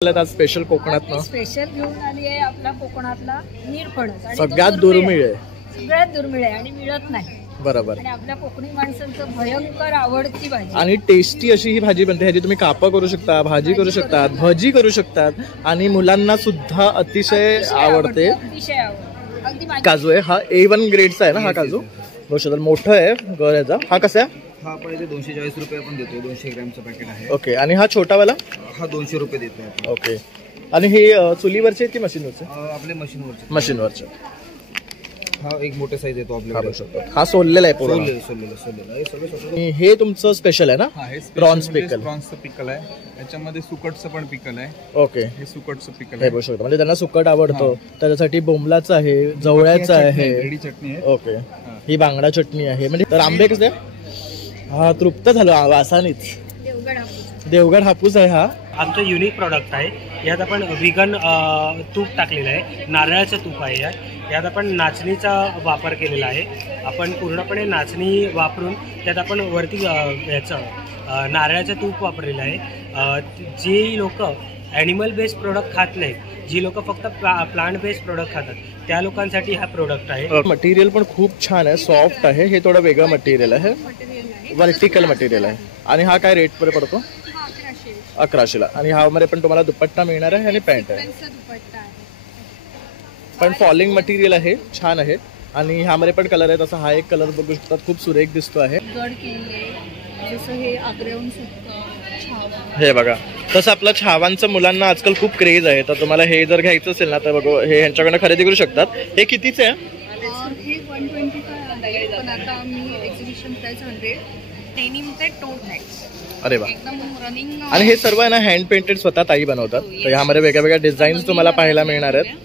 आज स्पेशल कोकणात स्पेशल घेऊन आली आहे आपला कोकणातला निरफणस। सगळ्यात दुर्मिळ आहे, सगळ्यात दुर्मिळ आहे आणि मिळत नाही। बरोबर। आणि आपल्या कोकणी माणसांचं भयंकर आवडती भाजी आणि टेस्टी अशी ही भाजी बनते। ह्याची तुम्ही कापा करू शकता, भाजी करू शकता, भजी करू शकतात आणि मुलांना सुद्धा अतिशय आवडते। अतिशय आवडते। अगदी काजू आहे हा A1 ग्रेडचा आहे ना हा काजू, बहुत मोठा आहे गळ्याचा। हा कसा आहे? हा पहिले 240 रुपये आपण देतो, 200 ग्रॅमचं पॅकेट आहे। ओके। आणि हा छोटावाला हा 200 रुपये देतो आपण। ओके। आणि हे चुलीवरचे की मशीनवरचे? आपले मशीनवरचे। हा एक मोठे साईज येतो आपल्याकडे। हा सोललेला आहे पूर्ण, सोललेला। हे तुमचं स्पेशल आहे ना? प्रॉन्स पिकल। प्रॉन्सचं पिकल आहे, याच्यामध्ये सुकटचं पण पिकल आहे। ओके। हे सुकटचं पिकल हे बघू शकता, म्हणजे त्यांना सुकट आवडतो त्याच्यासाठी बोंबलाचं आहे, जवळ्याचं आहे, रेडी चटणी आहे। ओके। ही बांगडा चटणी आहे। म्हणजे तर आंबे कसे? हा तृप्त झालो वासानीच। देवगड हापूस आहे हा आमचं युनिक प्रॉडक्ट आहे। यात आपण व्हिगन तूप टाकलेलं आहे, नारळाचं तूप आहे। यात आपण नाचणीचा वापर केलेला आहे। आपण पूर्णपणे नाचणी वापरून त्यात आपण वरती याचं नारळाचं तूप वापरलेलं आहे। जी लोक ॲनिमल बेस्ड प्रोडक्ट खात नाहीत, जी लोक फक्त प्लांट बेस्ड प्रोडक्ट खातात, त्या लोकांसाठी हा प्रोडक्ट आहे। मटेरियल पण खूप छान आहे, सॉफ्ट आहे। हे थोडं वेगळं मटेरियल आहे, वर्टिकल मटेरियल आहे। आणि हा काय रेट वर पडतो? 1100ला। आणि हा मध्ये पण तुम्हाला दुपट्टा मिळणार आहे आणि पॅन्ट आहे, पण फॉलिंग मटेरियल आहे, छान आहे। आणि ह्यामध्ये पण कलर आहे, तसा हा एक कलर बघू शकतात, खूप सुरेख दिसतो आहे। हे बघा, तसं आपलं छावांचं मुलांना आजकाल खूप क्रेज आहे, तर तुम्हाला हे जर घ्यायचं असेल ना तर बघू हे ह्यांच्याकडनं खरेदी करू शकतात। हे कितीचे आहे? हे 125 आहे, पण आता आम्ही एक्झिबिशन प्राइस 100 डेनिमचे टोट हॅट्स। अरे वा। एकदम रनिंग। आणि हे सर्व आहे ना हँड पेंटेड, स्वतः ताई बनवतात। तर ह्यामध्ये वेगळ्या वेगळ्या डिझाईन्स तुम्हाला पाहायला मिळणार आहेत।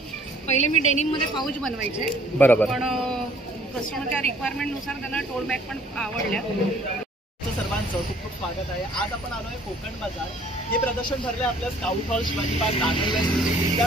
पहिले मी डेनिम मध्ये पाऊच बनवायचे, बरोबर, पण कस्टमरच्या रिक्वायरमेंट नुसार त्यांना टोल बॅग पण आवडल्या। सर्वांचं खूप खूप स्वागत आहे। आज आपण आलोय कोकण बाजार। हे प्रदर्शन भरले आपल्या स्काउट हॉल शिवाजी पार्क दादरमध्ये मंदिरच्या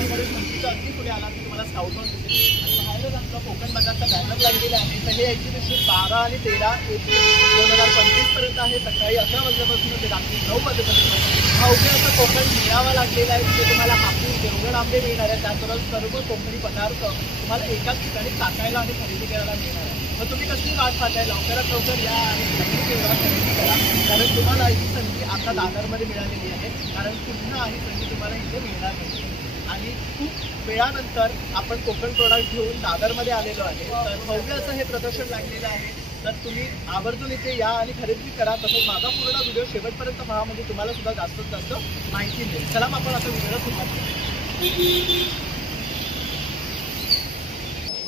अगदी पुढे आला की तुम्हाला स्काउट हॉल दिसेल। बाहेरच आपलं कोकण बाजारचा बॅनर लागलेला आहे। तर हे एक्झिबिशन 12 आणि 13 एप्रिल 2025 पर्यंत आहे। सकाळी 11 वाजल्यापासून ते रात्री 9 वाजेपर्यंत अवघे असं कोकण मेळावा लागलेला आहे, तिथे तुम्हाला हापूस देवगड आंबे मिळणार आहे, त्याचबरोबर सर्व कोकणी पदार्थ तुम्हाला एकाच ठिकाणी टाकायला आणि खरेदी करायला मिळणार आहे। मग तुम्ही कसली वाट पाहताय? लवकरात लवकर या आणि खरेदी करा, कारण तुम्हाला ही संधी आता दादरमध्ये मिळालेली आहे, कारण पुन्हा ही संधी तुम्हाला इथे मिळणार नाही। आणि खूप वेळानंतर आपण कोकण प्रोडक्ट घेऊन दादरमध्ये आलेलो आहे। तर भव्य असं हे प्रदर्शन लागलेलं आहे, तर तुम्ही आवर्जून इथे या आणि खरेदी करा। तसंच माझा पूर्ण व्हिडिओ शेवटपर्यंत पहा, म्हणजे तुम्हाला सुद्धा जास्तीत जास्त माहिती मिळेल। चला मग आपण आता व्हिडिओला सुरुवात करू।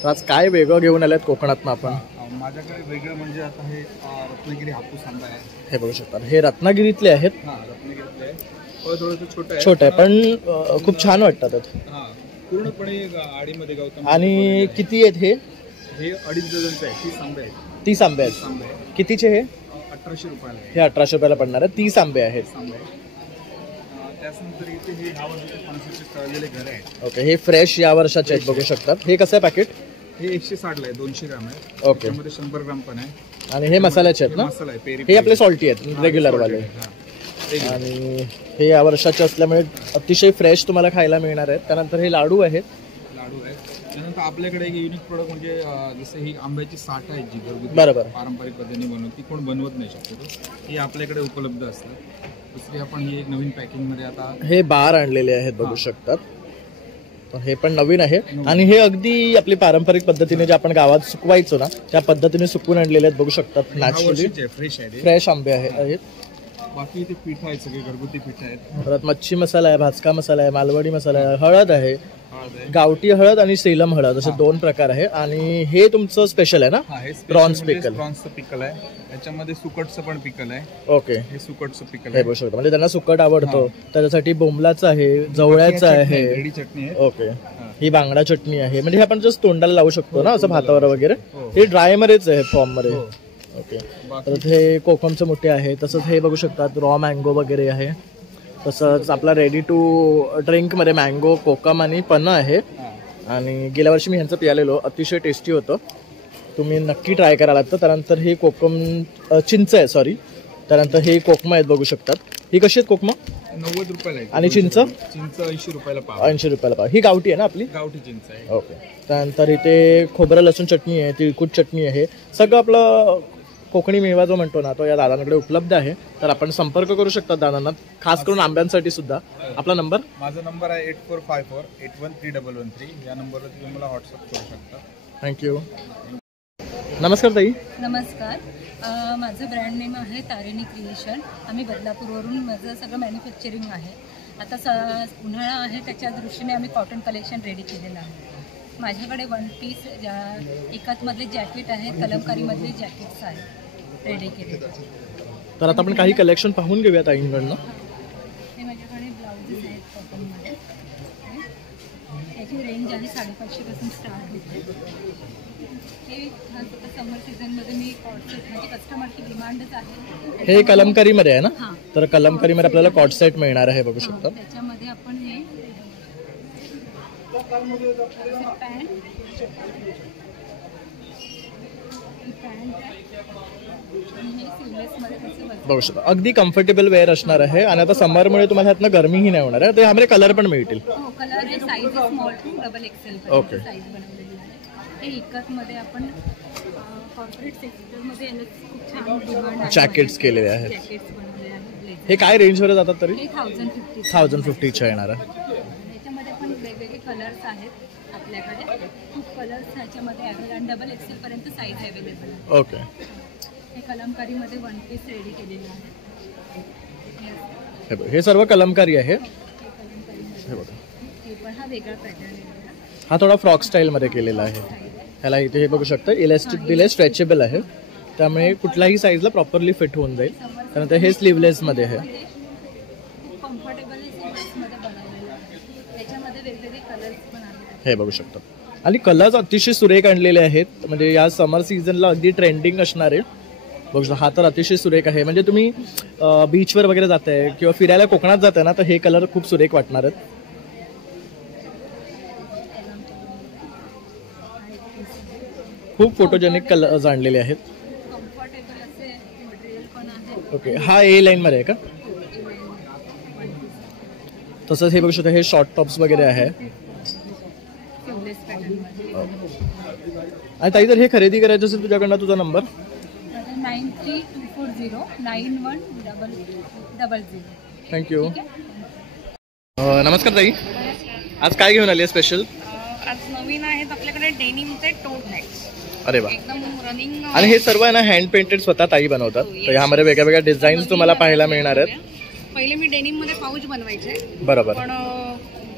आज काय वेगळं घेऊन आल्यात कोकणातनं आपण? माझ्याकडे वेगळं म्हणजे आता हे रत्नागिरी हापूस आंबा आहे। हे बघू शकता, हे रत्नागिरीतले आहेत। रत्नागिरीतले आहे, थोडंसं छोटं आहे पण खूप छान वाटतात। पूर्णपणे आडीमध्ये गौतम। आणि किती आहेत हे? हे 2.5 डझनचे आहे, 30 आंबे आहेत। 30 आंबे आहेत। कितीचे हे? 1800 रुपयाला। हे 1800 रुपयाला पडणार आहे, 30 आंबे आहेत। त्यानंतर इथे हे ह्या वर्षाचे फणसाचे तळलेले घर आहे। ओके। हे फ्रेश या वर्षाचे आहेत, बघू शकतात। हे कसं आहे पॅकेट? हे 160 ला आहे, 200 ग्राम आहे। ओके। त्यामध्ये 100 ग्राम पण आहे। आणि हे मसाल्याचे आहेत ना? मसाला आहे, पेरी। हे आपले सॉल्टी आहेत, रेग्युलर वाले। आणि हे या वर्षाचे असल्यामुळे अतिशय फ्रेश तुम्हाला खायला मिळणार आहेत। त्यानंतर हे लाडू आहेत। त्यानंतर आपल्याकडे एक युनिक प्रोडक्ट म्हणजे जसं ही आंब्याची साठ आहे, जी घरगुती बरोबर पारंपरिक पद्धतीने बनवते, ती कोण बनवत नाही शकतो, ही आपल्याकडे उपलब्ध असते। दुसरी आपण ही एक नवीन पॅकिंग मध्ये आता हे बार आणलेले आहेत, बघू शकतात। तर हे पण नवीन आहे आणि हे अगदी आपली पारंपरिक पद्धतीने जे आपण गावात सुकवायचो ना त्या पद्धतीने सुकवून आणलेले आहेत, बघू शकतात। नॅचरली फ्रेश आंबे आहेत। बाकी इथे पीठ आहेत, सगळे घरगुती पीठ आहेत। परत मच्छी मसाला आहे, भाजका मसाला आहे, मालवणी मसाला आहे, हळद आहे, गावठी हळद आणि सेलम हळद, असे 2 प्रकार आहे। आणि हे तुमचं स्पेशल आहे ना? प्रॉन्स पिकल। प्रॉन्सचं पिकल आहे, याच्यामध्ये सुकटचं पण पिकल आहे। ओके। हे सुकटचं पिकल आहे, बघू शकता, म्हणजे त्यांना सुकट आवडतो त्याच्यासाठी बोंबलाचं आहे, जवळ्याचं आहे, रेडी चटणी आहे। ओके। ही बांगडा चटणी आहे, म्हणजे हे आपण जस्ट तोंडाला लावू शकतो ना असं भातावर वगैरे। हे ड्राय मध्येच आहे, फॉर्म मध्ये। ओके। परत हे कोकमचं मोठे आहे, तसंच हे बघू शकतात रॉ मँगो वगैरे आहे। तसंच आपला रेडी टू ड्रिंक मध्ये मँगो, कोकम आणि पन्ना आहे। आणि गेल्या वर्षी मी ह्यांचं पियालेलो, अतिशय टेस्टी होतं, तुम्ही नक्की ट्राय करायला लागतं। त्यानंतर हे कोकम चिंच आहे, सॉरी, त्यानंतर हे कोकमा आहेत, बघू शकतात। ही कशी आहेत कोकमा? 90 रुपयाला आहे. आणि चिंच? चिंच 80 रुपयाला पाव. 80 रुपयाला पाव. ही गावठी आहे ना आपली? गावठी चिंच आहे. ओके. त्यानंतर इथे खोबरं लसूण चटणी आहे, तिळकुट चटणी आहे. सगळं आपलं कोकणी मेवा जो म्हणतो ना तो या दादांकडे उपलब्ध आहे. तर आपण संपर्क करू शकता दादांना, खास करून आंब्यांसाठी सुद्धा. आपला नंबर? माझा नंबर आहे 8454813113. या नंबरवर तुम्ही मला व्हॉट्सअप करू शकता. थँक्यू. नमस्कार ताई. नमस्कार. माझं ब्रँड नेम आहे तारिणी क्रिएशन. आम्ही बदलापूरवरून, माझं सगळं मॅन्युफॅक्चरिंग आहे. आता उन्हाळा आहे त्याच्या दृष्टीने आम्ही कॉटन कलेक्शन रेडी केलेलं आहे. माझ्याकडे वन पीस एकातमधले जॅकेट आहेत, कलमकारीमधले जॅकेट्स आहेत रेडी केलेले. तर आता आपण काही कलेक्शन पाहून घेऊया ताईंकडनं. हे माझ्याकडे ब्लाउजेस आहेत कॉटनमध्ये. याची रेंज आहे 550 पासून स्टार्ट होते. हे समर सीझनमध्ये मी कॉटसेट, म्हणजे कस्टमरची डिमांडच आहे. हे कलमकारीमध्ये आहे ना? हां. तर कलमकारीमध्ये आपल्याला कॉट सेट मिळणार आहे, बघू शकता. त्याच्यामध्ये आपण हे पॅन्ट बघू शकता, अगदी कम्फर्टेबल वेअर असणार आहे. आणि आता समरमुळे तुम्हाला ह्यातनं गरमीही नाही होणार आहे. तर ह्यामध्ये कलर पण मिळतील. हो, कलर आहे. Size small to double XL okay. Size बनवलेली आहे. हे इकतमध्ये आपण कॉर्पोरेट सेक्टरमध्ये खूप छान डिमांड आहे. जॅकेट्स केलेले आहेत. जॅकेट्स बनवले आहेत. हे काय रेंजवर जातात तरी? हे 1050 1050च्या येणार आहे. याच्यामध्ये पण वेगवेगळे कलर्स आहेत आपल्याकडे. खूप कलर्स ह्याच्यामध्ये अवेलेबल आणि डबल एक्सेल पर्यंत साईज अवेलेबल आहे. ओके. हे कलमकारीमध्ये वन पीस रेडी केलेलं आहे. हे बघ, हे सर्व कलमकारी आहे. हे कलमकारीमध्ये हे बघा, हे पण हा वेगळा पॅटर्न आहे. हा थोडा फ्रॉक स्टाईलमध्ये केलेला आहे. ह्याला इथे हे बघू शकता इलास्टिक दिले, स्ट्रेचेबल आहे. त्यामुळे कुठल्याही साईजला प्रॉपरली फिट होऊन जाईल. त्यानंतर हे स्लीवलेसमध्ये आहे. खूप कम्फर्टेबल मध्ये बनवलेलं आहे. त्याच्यामध्ये वेगवेगळे कलर्स पण आहेत. हे बघू शकता. आणि कलर्स अतिशय सुरेख आणलेले आहेत. म्हणजे या समर सीझनला अगदी ट्रेंडिंग असणार आहे. बघू शकता, हा तर अतिशय सुरेख आहे. म्हणजे तुम्ही बीचवर वगैरे जाताय किंवा फिरायला कोकणात जाताय ना, तर हे कलर खूप सुरेख वाटणार आहेत. खूप फोटोजेनिक कलर्स आणलेले आहेत. कम्फर्टेबल असे मटेरियल पण आहे. ओके. हा ए लाईन मध्ये आहे का? तसंच हे बघू शकता, हे शॉर्ट टॉप्स वगैरे आहे. ट्यूबलेस पॅटर्नमध्ये. आणि ताई, जर हे खरेदी करायचं असेल तुझ्याकडनं, तुझा नंबर? 9324091100. थँक्यू. नमस्कार ताई. आज काय घेऊन आली आहे स्पेशल? आज नवीन आहेत आपल्याकडे डेनिमचे टोट हॅट्स. अरे वा. एकदम रनिंग. आणि हे सर्व आहे ना हँड पेंटेड स्वतः ताई बनवतात. तर ह्यामध्ये वेगळ्या वेगळ्या डिझाईन्स तुम्हाला पाहायला मिळणार आहेत. पहिले मी डेनिम मध्ये पाऊच बनवायचे, बरोबर. पण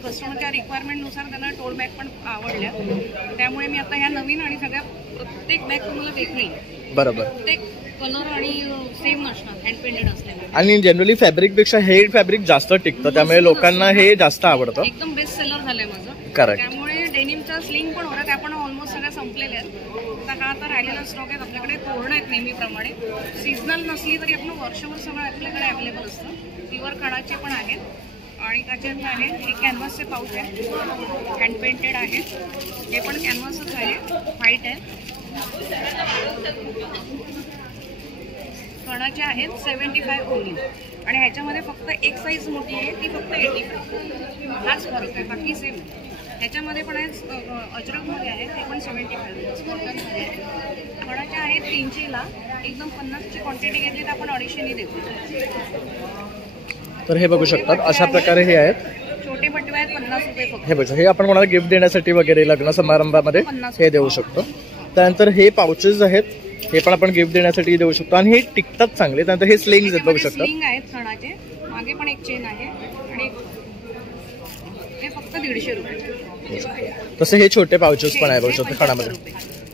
कस्टमरच्या रिक्वायरमेंट नुसार त्यांना टोट बॅग पण आवडल्या. त्यामुळे मी आता ह्या नवीन आणि सगळ्या प्रत्येक बॅग तुम्हाला वेगळी, बरोबर, प्रत्येक कलर आणि सेम नसणार, हँड पेंटेड असलेले. आणि जनरली फॅब्रिक पेक्षा हे फॅब्रिक जास्त टिकतं, त्यामुळे लोकांना हे जास्त आवडतं. एकदम बेस्ट सेलर झालंय माझं. करेक्ट. त्यामुळे डेनिमच्या स्लिंग पण होत्या, त्या पण ऑलमोस्ट सगळ्या संपलेल्या आहेत. आता हा आता राहिलेला स्टॉक आहे आपल्याकडे. तोरणं आहेत नेहमीप्रमाणे. सीझनल नसली तरी आपण वर्षभर सगळं आपल्याकडे अवेलेबल असतं. प्युअर खणाचे पण आहेत आणि त्याच्यात आहे हे कॅनव्हासचे पाऊच आहे, हँड पेंटेड आहे. हे पण कॅनव्हासच आहे, व्हाईट आहे. खणाचे आहेत 75 ओनली. आणि ह्याच्यामध्ये फक्त एक साईज मोठी आहे, ती फक्त 85. हाच फरक आहे, बाकी सेम. ह्याच्यामध्ये पण आहे अजरकमध्ये आहे, ते पण 75 कॉटनमध्ये आहे. खणाच्या आहेत 300ला. एकदम 50ची क्वांटिटी घेतली तर आपण 250 देतो. तर हे बघू शकतात, अशा प्रकारे हे आहेत. छोटे बटवे आहेत 50 रुपये फक्त. हे बघा, हे आपण कोणाला गिफ्ट देण्यासाठी वगैरे लग्न समारंभामध्ये हे देऊ शकतो. त्यानंतर हे पाउचेस आहेत, हे पण आपण गिफ्ट देण्यासाठी देऊ शकतो. आणि हे टिकतात चांगले. त्यानंतर हे स्लिंग्स आहेत, बघू शकता. स्लिंग आहेत खणाचे. मागे पण एक चेन आहे आणि हे फक्त 150 रुपये. तसे हे छोटे पाउचेस पण आहे, बघू शकता खणामध्ये.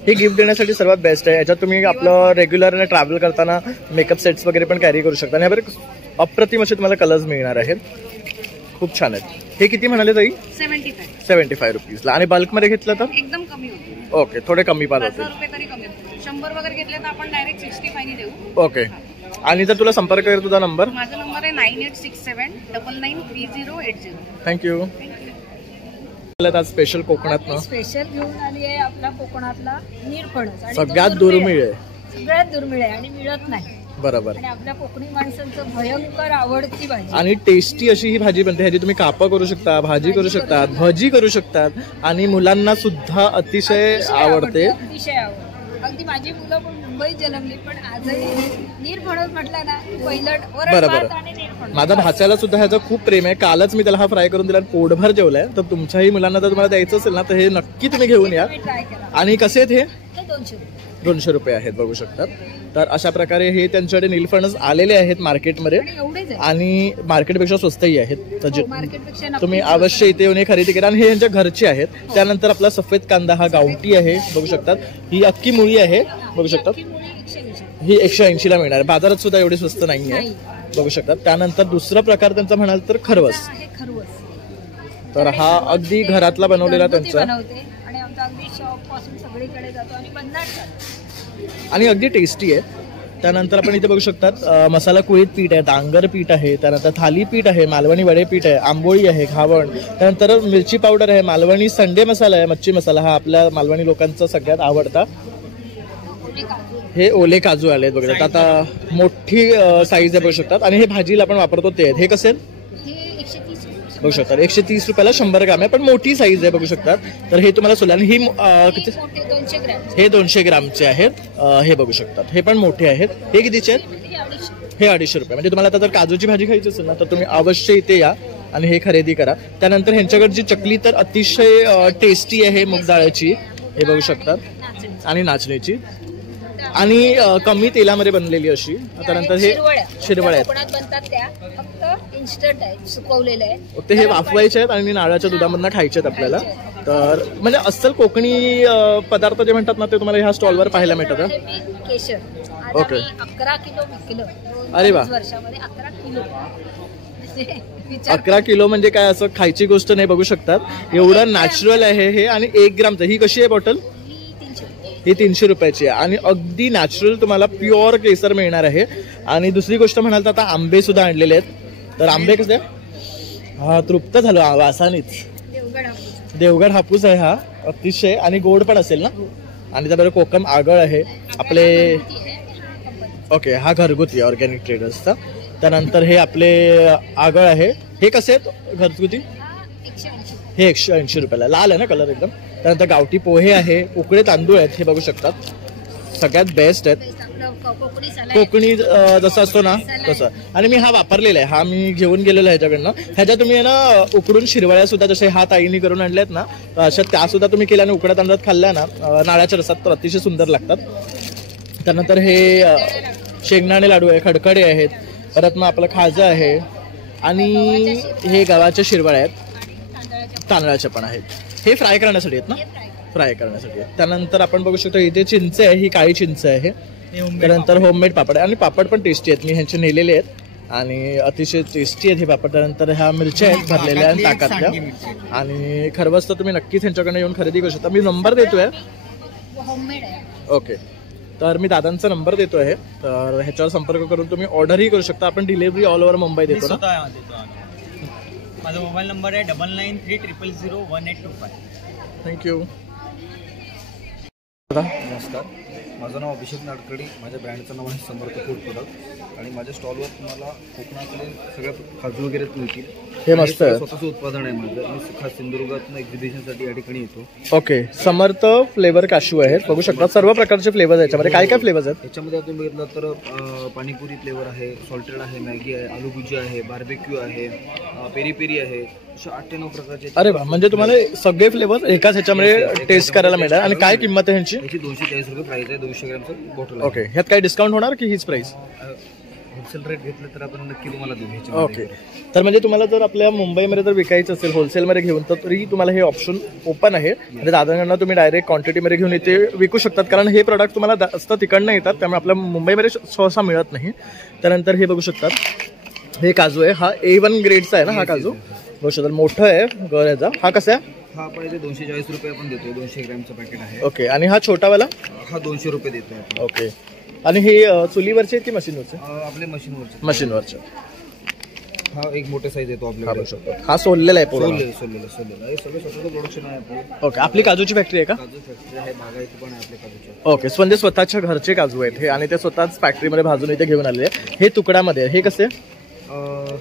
हे गिफ्ट देण्यासाठी सर्वात बेस्ट आहे. याच्यात तुम्ही आपलं रेग्युलर ट्रॅव्हल करताना मेकअप सेट्स वगैरे पण कॅरी करू शकता. आणि ह्यामध्ये अप्रतिम असे तुम्हाला कलर्स मिळणार आहेत. खूप छान आहेत. हे किती म्हणाले ताई? 75 रुपीजला. आणि बल्कमध्ये घेतलं तर एकदम कमी होते. ओके, थोडे कमी पाल होते. 1000 रुपये तरी कमी होते. 100 वगैरे घेतले तर आपण डायरेक्ट 65 ने देऊ. ओके. आणि जर तुला संपर्क करायचा तुझा नंबर? माझा नंबर आहे 9867993080. थँक्यू. आज स्पेशल कोकणात स्पेशल घेऊन आली आहे आपला कोकणातला निरफणस. सगळ्यात दुर्मिळ आहे. सगळ्यात दुर्मिळ आहे आणि मिळत नाही. बरोबर. आणि आपल्या कोकणी माणसांचं भयंकर आवडती भाजी आणि टेस्टी अशी ही भाजी बनते. ह्याची तुम्ही कापं करू शकता, भाजी करू शकतात, भजी करू शकतात आणि मुलांना सुद्धा अतिशय आवडते. अतिशय आवडते. अगदी माझी मुलं पण मुंबईत जन्मली, पण आजही नीरफणस म्हटलं ना पहिलं वरण भात आणि नीरफणस. माझ्या भाच्याला सुद्धा ह्याचं खूप प्रेम आहे. कालच मी त्याला हा फ्राय करून दिला, पोटभर जेवलाय. तर तुमच्याही मुलांना जर तुम्हाला द्यायचं असेल ना तर हे नक्की तुम्ही घेऊन या. ट्राय करा. आणि कसे आहेत हे? 200 रुपये. 200 रुपये आहेत, बघू शकतात. तर अशा प्रकारे हे त्यांच्याकडे नीलफणस आलेले आहेत मार्केटमध्ये एवढेच आहे. आणि मार्केटपेक्षा स्वस्तही आहेत. तर मार्केटपेक्षा नक्की तुम्ही अवश्य इथे येऊन हे खरेदी करा. आणि हे यांच्या घरचे आहेत. त्यानंतर आपला सफेद कांदा हा गावठी आहे, बघू शकतात. ही अख्खी मुळी आहे, बघू शकतात. ही 180 ला मिळणार आहे. बाजारात सुद्धा एवढी स्वस्त नाही आहे, बघू शकतात. त्यानंतर दुसरा प्रकार त्यांचा म्हणाल तर खरवस. तर हा अगदी घरातला बनवलेला त्यांचा आणि आमचा अगदी शॉप पासून सगळीकडे जातो आणि बनणार आणि अगदी टेस्टी आहे. त्यानंतर आपण इथे बघू शकतात मसाला कुळीत पीठ आहे, डांगर पीठ आहे, त्यानंतर थाली पीठ आहे, मालवणी वडे पीठ आहे, आंबोळी आहे, घावण, त्यानंतर मिरची पावडर आहे, मालवणी संडे मसाला आहे, मच्छी मसाला हा आपल्या मालवणी लोकांचा सगळ्यात आवडता. हे ओले काजू आले बघा. आता मोठी साईज आहे, बघू शकतात. आणि हे भाजीला आपण वापरतो ते आहेत. हे कसे बघू शकतात? 130 रुपयाला 100 ग्राम आहे, पण मोठी साईज आहे, बघू शकतात. तर हे तुम्हाला सोला. ही हे 200 ग्रामचे आहेत. हे बघू शकतात, हे पण मोठे आहेत. हे कितीचे आहेत? हे 250 रुपये. म्हणजे तुम्हाला आता जर काजूची भाजी खायची असेल ना तर तुम्ही अवश्य इथे या आणि हे खरेदी करा. त्यानंतर ह्यांच्याकडची चकली तर अतिशय टेस्टी आहे, मूग डाळाची, हे बघू शकतात. आणि नाचणीची आणि कमी तेलामध्ये बनलेली अशी. त्यानंतर हे शिरवळ्या कोकणात बनतात त्या, फक्त इन्स्टंट आहेत, सुकवलेले आहेत. ते हे वाफवायचे आहेत आणि नारळाच्या दुधामधनं खायचे आहेत आपल्याला. तर म्हणजे अस्सल कोकणी पदार्थ जे म्हणतात ना ते तुम्हाला ह्या स्टॉलवर पाहायला मिळतात. केशर ओके. 11 किलो विकलं. अरे वा. वर्षामध्ये 11 किलो. 11 किलो म्हणजे काय असं खायची गोष्ट नाही, बघू शकतात. एवढं नॅचरल आहे हे. आणि 1 ग्रामचं. ही कशी आहे बॉटल? ही 300 रुपयाची आहे आणि अगदी नॅचरल तुम्हाला प्युअर केसर मिळणार आहे. आणि दुसरी गोष्ट म्हणाल तर आता आंबे सुद्धा आणलेले आहेत. तर आंबे कसे? हा, तृप्त झालो वासानीच. देवगड हापूस आहे हा, अतिशय. आणि गोड पण असेल ना. आणि त्याबरोबर कोकम आगळ आहे आपले. ओके, हा घरगुती ऑर्गॅनिक ट्रेडर्सचा. त्यानंतर हे आपले आगळ आहे. हे कसे आहेत घरगुती? हे 180 रुपयाला. लाल आहे ना कलर एकदम. त्यानंतर गावठी पोहे आहे, उकडे तांदूळ आहेत, हे बघू शकतात. सगळ्यात बेस्ट आहेत. कोकणी जसं असतो ना तसं. आणि मी हा वापरलेला आहे, हा मी घेऊन गेलेलो आहे ह्याच्याकडनं. ह्याच्या तुम्ही ना उकडून शिरवळ्या सुद्धा जसे हा ताईनी करून आणल्यात ना, अशा त्या सुद्धा तुम्ही केल्याने उकड्या तांदळात खाल्ल्या ना नाळ्याच्या रसात तर अतिशय सुंदर लागतात. त्यानंतर हे शेंगदाणे लाडू आहे, खडखडे आहेत. परत मग आपलं खाजं आहे आणि हे गव्हाच्या शिरवळ्या आहेत, तांदळाच्या पण आहेत. हे फ्राय करण्यासाठी आहेत ना, फ्राय करण्यासाठी आहेत. त्यानंतर आपण बघू शकतो इथे चिंच आहे, ही काळी चिंच आहे. त्यानंतर होममेड पापड आहे आणि पापड पण टेस्टी आहेत, मी ह्यांचे नेलेले आहेत आणि अतिशय टेस्टी आहेत हे पापड. त्यानंतर ह्या मिरच्या आहेत भरलेल्या आणि ताकातल्या. आणि खरवस तर तुम्ही नक्कीच ह्यांच्याकडे येऊन खरेदी करू शकता. मी नंबर देतोय. ओके, तर मी दादांचा नंबर देतो आहे, तर ह्याच्यावर संपर्क करून तुम्ही ऑर्डरही करू शकता. आपण डिलिव्हरी ऑल ओव्हर मुंबई देतो ना. माझा मोबाईल नंबर आहे 9930001825. थँक्यू. नमस्कार, माझं नाव अभिषेक नाडकर्णी. माझ्या ब्रँडचं नाव आहे समर्थ फूड प्रोडक्ट आणि माझ्या स्टॉलवर तुम्हाला कोकणातले सगळ्या काजू वगैरे मिळतील. हे मस्त आहे. स्वतःचं उत्पादन आहे माझं. मी खास सिंधुदुर्गातून एक्झिबिशनसाठी या ठिकाणी येतो. ओके, समर्थ फ्लेवर काशू आहेत, बघू शकता. सर्व प्रकारचे फ्लेवर्स याच्यामध्ये. काय काय फ्लेवर्स आहेत? याच्यामध्ये तुम्ही बघितलं तर पाणीपुरी फ्लेवर आहे, सॉल्टेड आहे, मॅगी आहे, आलू भुजिया आहे, बार्बेक्यू आहे, पेरी पेरी आहे. अशा 8 ते 9 प्रकारचे. अरे वा, म्हणजे तुम्हाला सगळे फ्लेवर्स एकाच ह्याच्यामध्ये टेस्ट करायला मिळणार. आणि काय किंमत आहे ह्यांची? याची 240 रुपये प्राइस आहे. 200 ग्रॅमचं बॉटल. ओके, ह्यात काय डिस्काउंट होणार की हीच प्राइस? होलसेल रेट घेतलं तर आपण नक्की तुम्हाला देऊ. ओके, तर म्हणजे तुम्हाला जर आपल्या मुंबईमध्ये जर विकायचं असेल होलसेलमध्ये घेऊन तर तरी तुम्हाला हे ऑप्शन ओपन आहे. आणि दादांकडनं तुम्ही डायरेक्ट क्वांटिटीमध्ये घेऊन इथे विकू शकतात, कारण हे प्रोडक्ट तुम्हाला जास्त तिकडनं येतात, त्यामुळे आपल्या मुंबईमध्ये सहसा मिळत नाही. त्यानंतर हे बघू शकतात, हे काजू आहे. हा A1 ग्रेडचा आहे ना हा काजू, बघू शकतात. मोठं आहे गर ह्याचा. हा कसा आहे? हा आपण 240 रुपये आपण देतो. 200 ग्रॅमचं पॅकेट आहे. ओके, आणि हा छोटावाला? हा 200 रुपये देतो. ओके, आणि हे चुलीवरचे की मशीनवरचे? आपले मशीनवरचे. मशीनवरचे. हा एक मोठे साईज येतो आपल्याकडे. हा सोललेला आहे पूर्ण. सोललेला हे सगळं स्वतःचं प्रोडक्शन आहे आपलं. ओके, आपली काजूची फॅक्टरी आहे का? काजू फॅक्टरी आहे, बागायती पण आहे आपल्या काजूच्या. ओके, म्हणजे स्वतःच्या घरचे काजू आहेत हे आणि ते स्वतःच फॅक्टरीमध्ये भाजून इथे घेऊन आलेले. हे तुकड्यामध्ये हे कसे?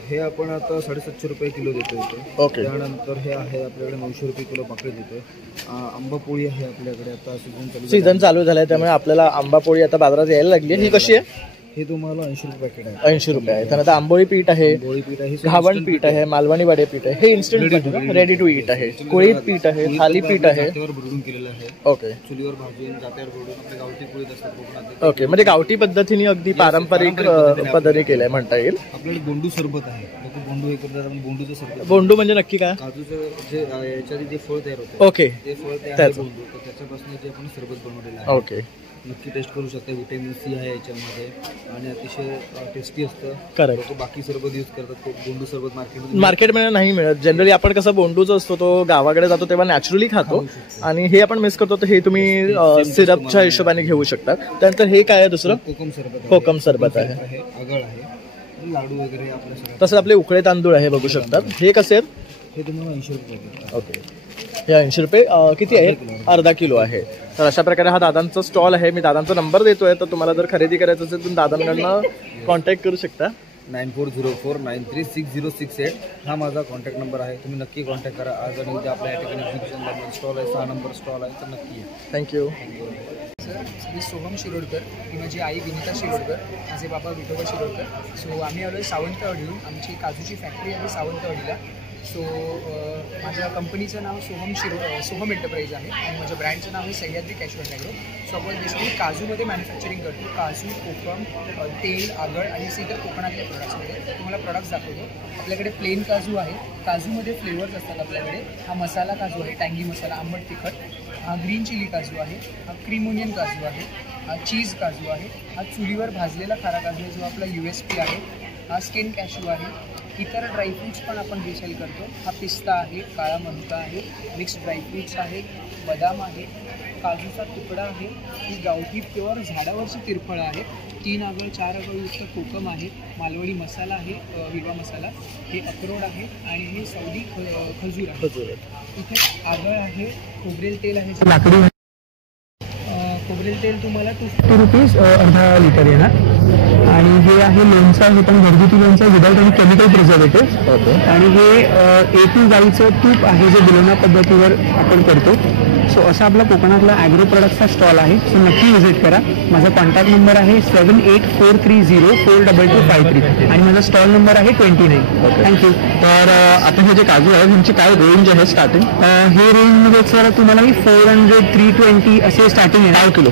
हे आपण आता 750 रुपये किलो देतो इथे. ओके. त्यानंतर हे आहे आपल्याकडे 900 रुपये किलो पाकिट देतोय. आंबा पोळी आहे आपल्याकडे, आता सीझन चालू झालाय त्यामुळे आपल्याला आंबा पोळी आता बाजारात यायला लागली. ही कशी आहे? हे तुम्हाला 80 रुपये पॅकेट आहे. 80 रुपये आहे. त्यानंतर आंबोळी पीठ आहे, पोळी पीठ आहे, घावण पीठ आहे, मालवणी वडे पीठ आहे. हे इन्स्टंट रेडी टू ईट आहे. कुळीत पीठ आहे, थाली पीठ आहे. जात्यावर भरून केलेलं आहे. ओके चुलीवर भाजून जात्यावर भरून आपल्या गावठी पोळीत असतात कोकणात. ओके, म्हणजे गावठी पद्धतीने अगदी पारंपरिक पद्धतीने केलंय म्हणता येईल. आपल्याकडे बोंडू सरबत आहे. लोक बोंडू हे करतात, आपण बोंडूचं सरबत. बोंडू म्हणजे नक्की काय? काजूचं जे याच्या जे फळ तयार होतं ओके, ते फळ तयार त्याचं. बोंडू, तर त्याच्यापासून जे आपण सरबत बनवलेलं आहे. ओके, नक्की टेस्ट करू शकता. व्हिटॅमिन सी आहे याच्यामध्ये आणि अतिशय टेस्टी असतं. करेक्ट. लोक बाकी सरबत यूज करतात, बोंडू सरबत मार्केटमध्ये मार्केटमध्ये नाही मिळत. जनरली आपण कसं बोंडूचा असतो तो गावाकडे जातो तेव्हा नॅचरली खातो आणि हे आपण मिस करतो. तर हे तुम्ही सिरपच्या हिशोबाने घेऊ शकता. त्यानंतर हे काय आहे दुसरं? कोकम सरबत आहे. कोकम सरबत आहे. आगळ आहे, लाडू वगैरे आपल्या सगळं. तसंच आपले उकळे तांदूळ आहे बघू शकतात. हे कसे आहेत? हे तुम्हाला 80 रुपये देतात. ओके, हे 80 रुपये किती आहे? अर्धा किलो आहे. तर अशा प्रकारे हा दादांचा स्टॉल आहे. मी दादांचा नंबर देतोय, तर तुम्हाला जर खरेदी करायचं असेल तर दादांकडनं कॉन्टॅक्ट करू शकता. 9404936068 हा माझा कॉन्टॅक्ट नंबर आहे. तुम्ही नक्की कॉन्टॅक्ट करा. आज आणि उद्या आपल्या या ठिकाणी एक्झिबिशन स्टॉल आहे, 6 नंबर स्टॉल आहे, तर नक्की या. थँक्यू. सर, मी सोहम शिरोडकर, ही माझी आई विनिता शिरोडकर, माझे बाबा विठोबा शिरोडकर. सो आम्ही आलो आहे सावंतवाडीहून. आमची काजूची फॅक्टरी आहे सावंतवाडीला. सो माझ्या कंपनीचं नाव सोहम एंटरप्राइज आहे आणि माझ्या ब्रँडचं नाव आहे Sahyadri cashew and agro. So आपण बेसिकली काजूमध्ये मॅन्युफॅक्चरिंग करतो. काजू, कोकम, तेल, आगळ आणि इतर कोकणातले प्रोडक्ट्समध्ये तुम्हाला प्रोडक्ट्स दाखवतो. आपल्याकडे प्लेन काजू आहे. काजूमध्ये फ्लेवर्स असतात आपल्याकडे. हा मसाला काजू आहे, टँगी मसाला, आंबट तिखट. हा ग्रीन चिली काजू आहे. हा क्रीम ओनियन काजू आहे. हा चीज काजू आहे. हा चुलीवर भाजलेला खारा काजू आहे जो आपला USP आहे. हा स्किन कॅशू आहे. इतर ड्रायफ्रूट्स पण आपण रिसेल करतो. हा पिस्ता आहे, काळा मनुका आहे, मिक्स्ड ड्रायफ्रूट्स आहे, बदाम आहे, काजूचा तुकडा आहे. ही गावठी प्युअर झाडावरची तिरफळं आहे. 3 आगळ 4 आगळयुक्त कोकम आहे. मालवणी मसाला आहे, हिरवा मसाला. हे अक्रोड आहे आणि हे सौदी खजूर आहे. इथे आगळ आहे, खोबरेल तेल आहे, लाकडी खोबरेल तेल तुम्हाला 250 रुपीज अर्धा लिटर येणार. आणि हे आहे लोणचं, हे पण घरगुती लोणचं विदाऊट आणि केमिकल प्रिझर्वेटिव्ह. आणि हे A2 गाईचं तूप आहे जे बिलोना पद्धतीवर आपण करतो. सो असा आपला कोकणातला ॲग्रो प्रोडक्टचा स्टॉल आहे. सो नक्की व्हिजिट करा. माझा कॉन्टॅक्ट नंबर आहे 7843042253 आणि माझा स्टॉल नंबर आहे 29. थँक्यू. तर आता हे जे काजू आहे त्यांची काय रेंज आहे स्टार्टिंग? हे रेंजमध्ये सर तुम्हाला 400, 320 असे स्टार्टिंग आहे. 5 किलो.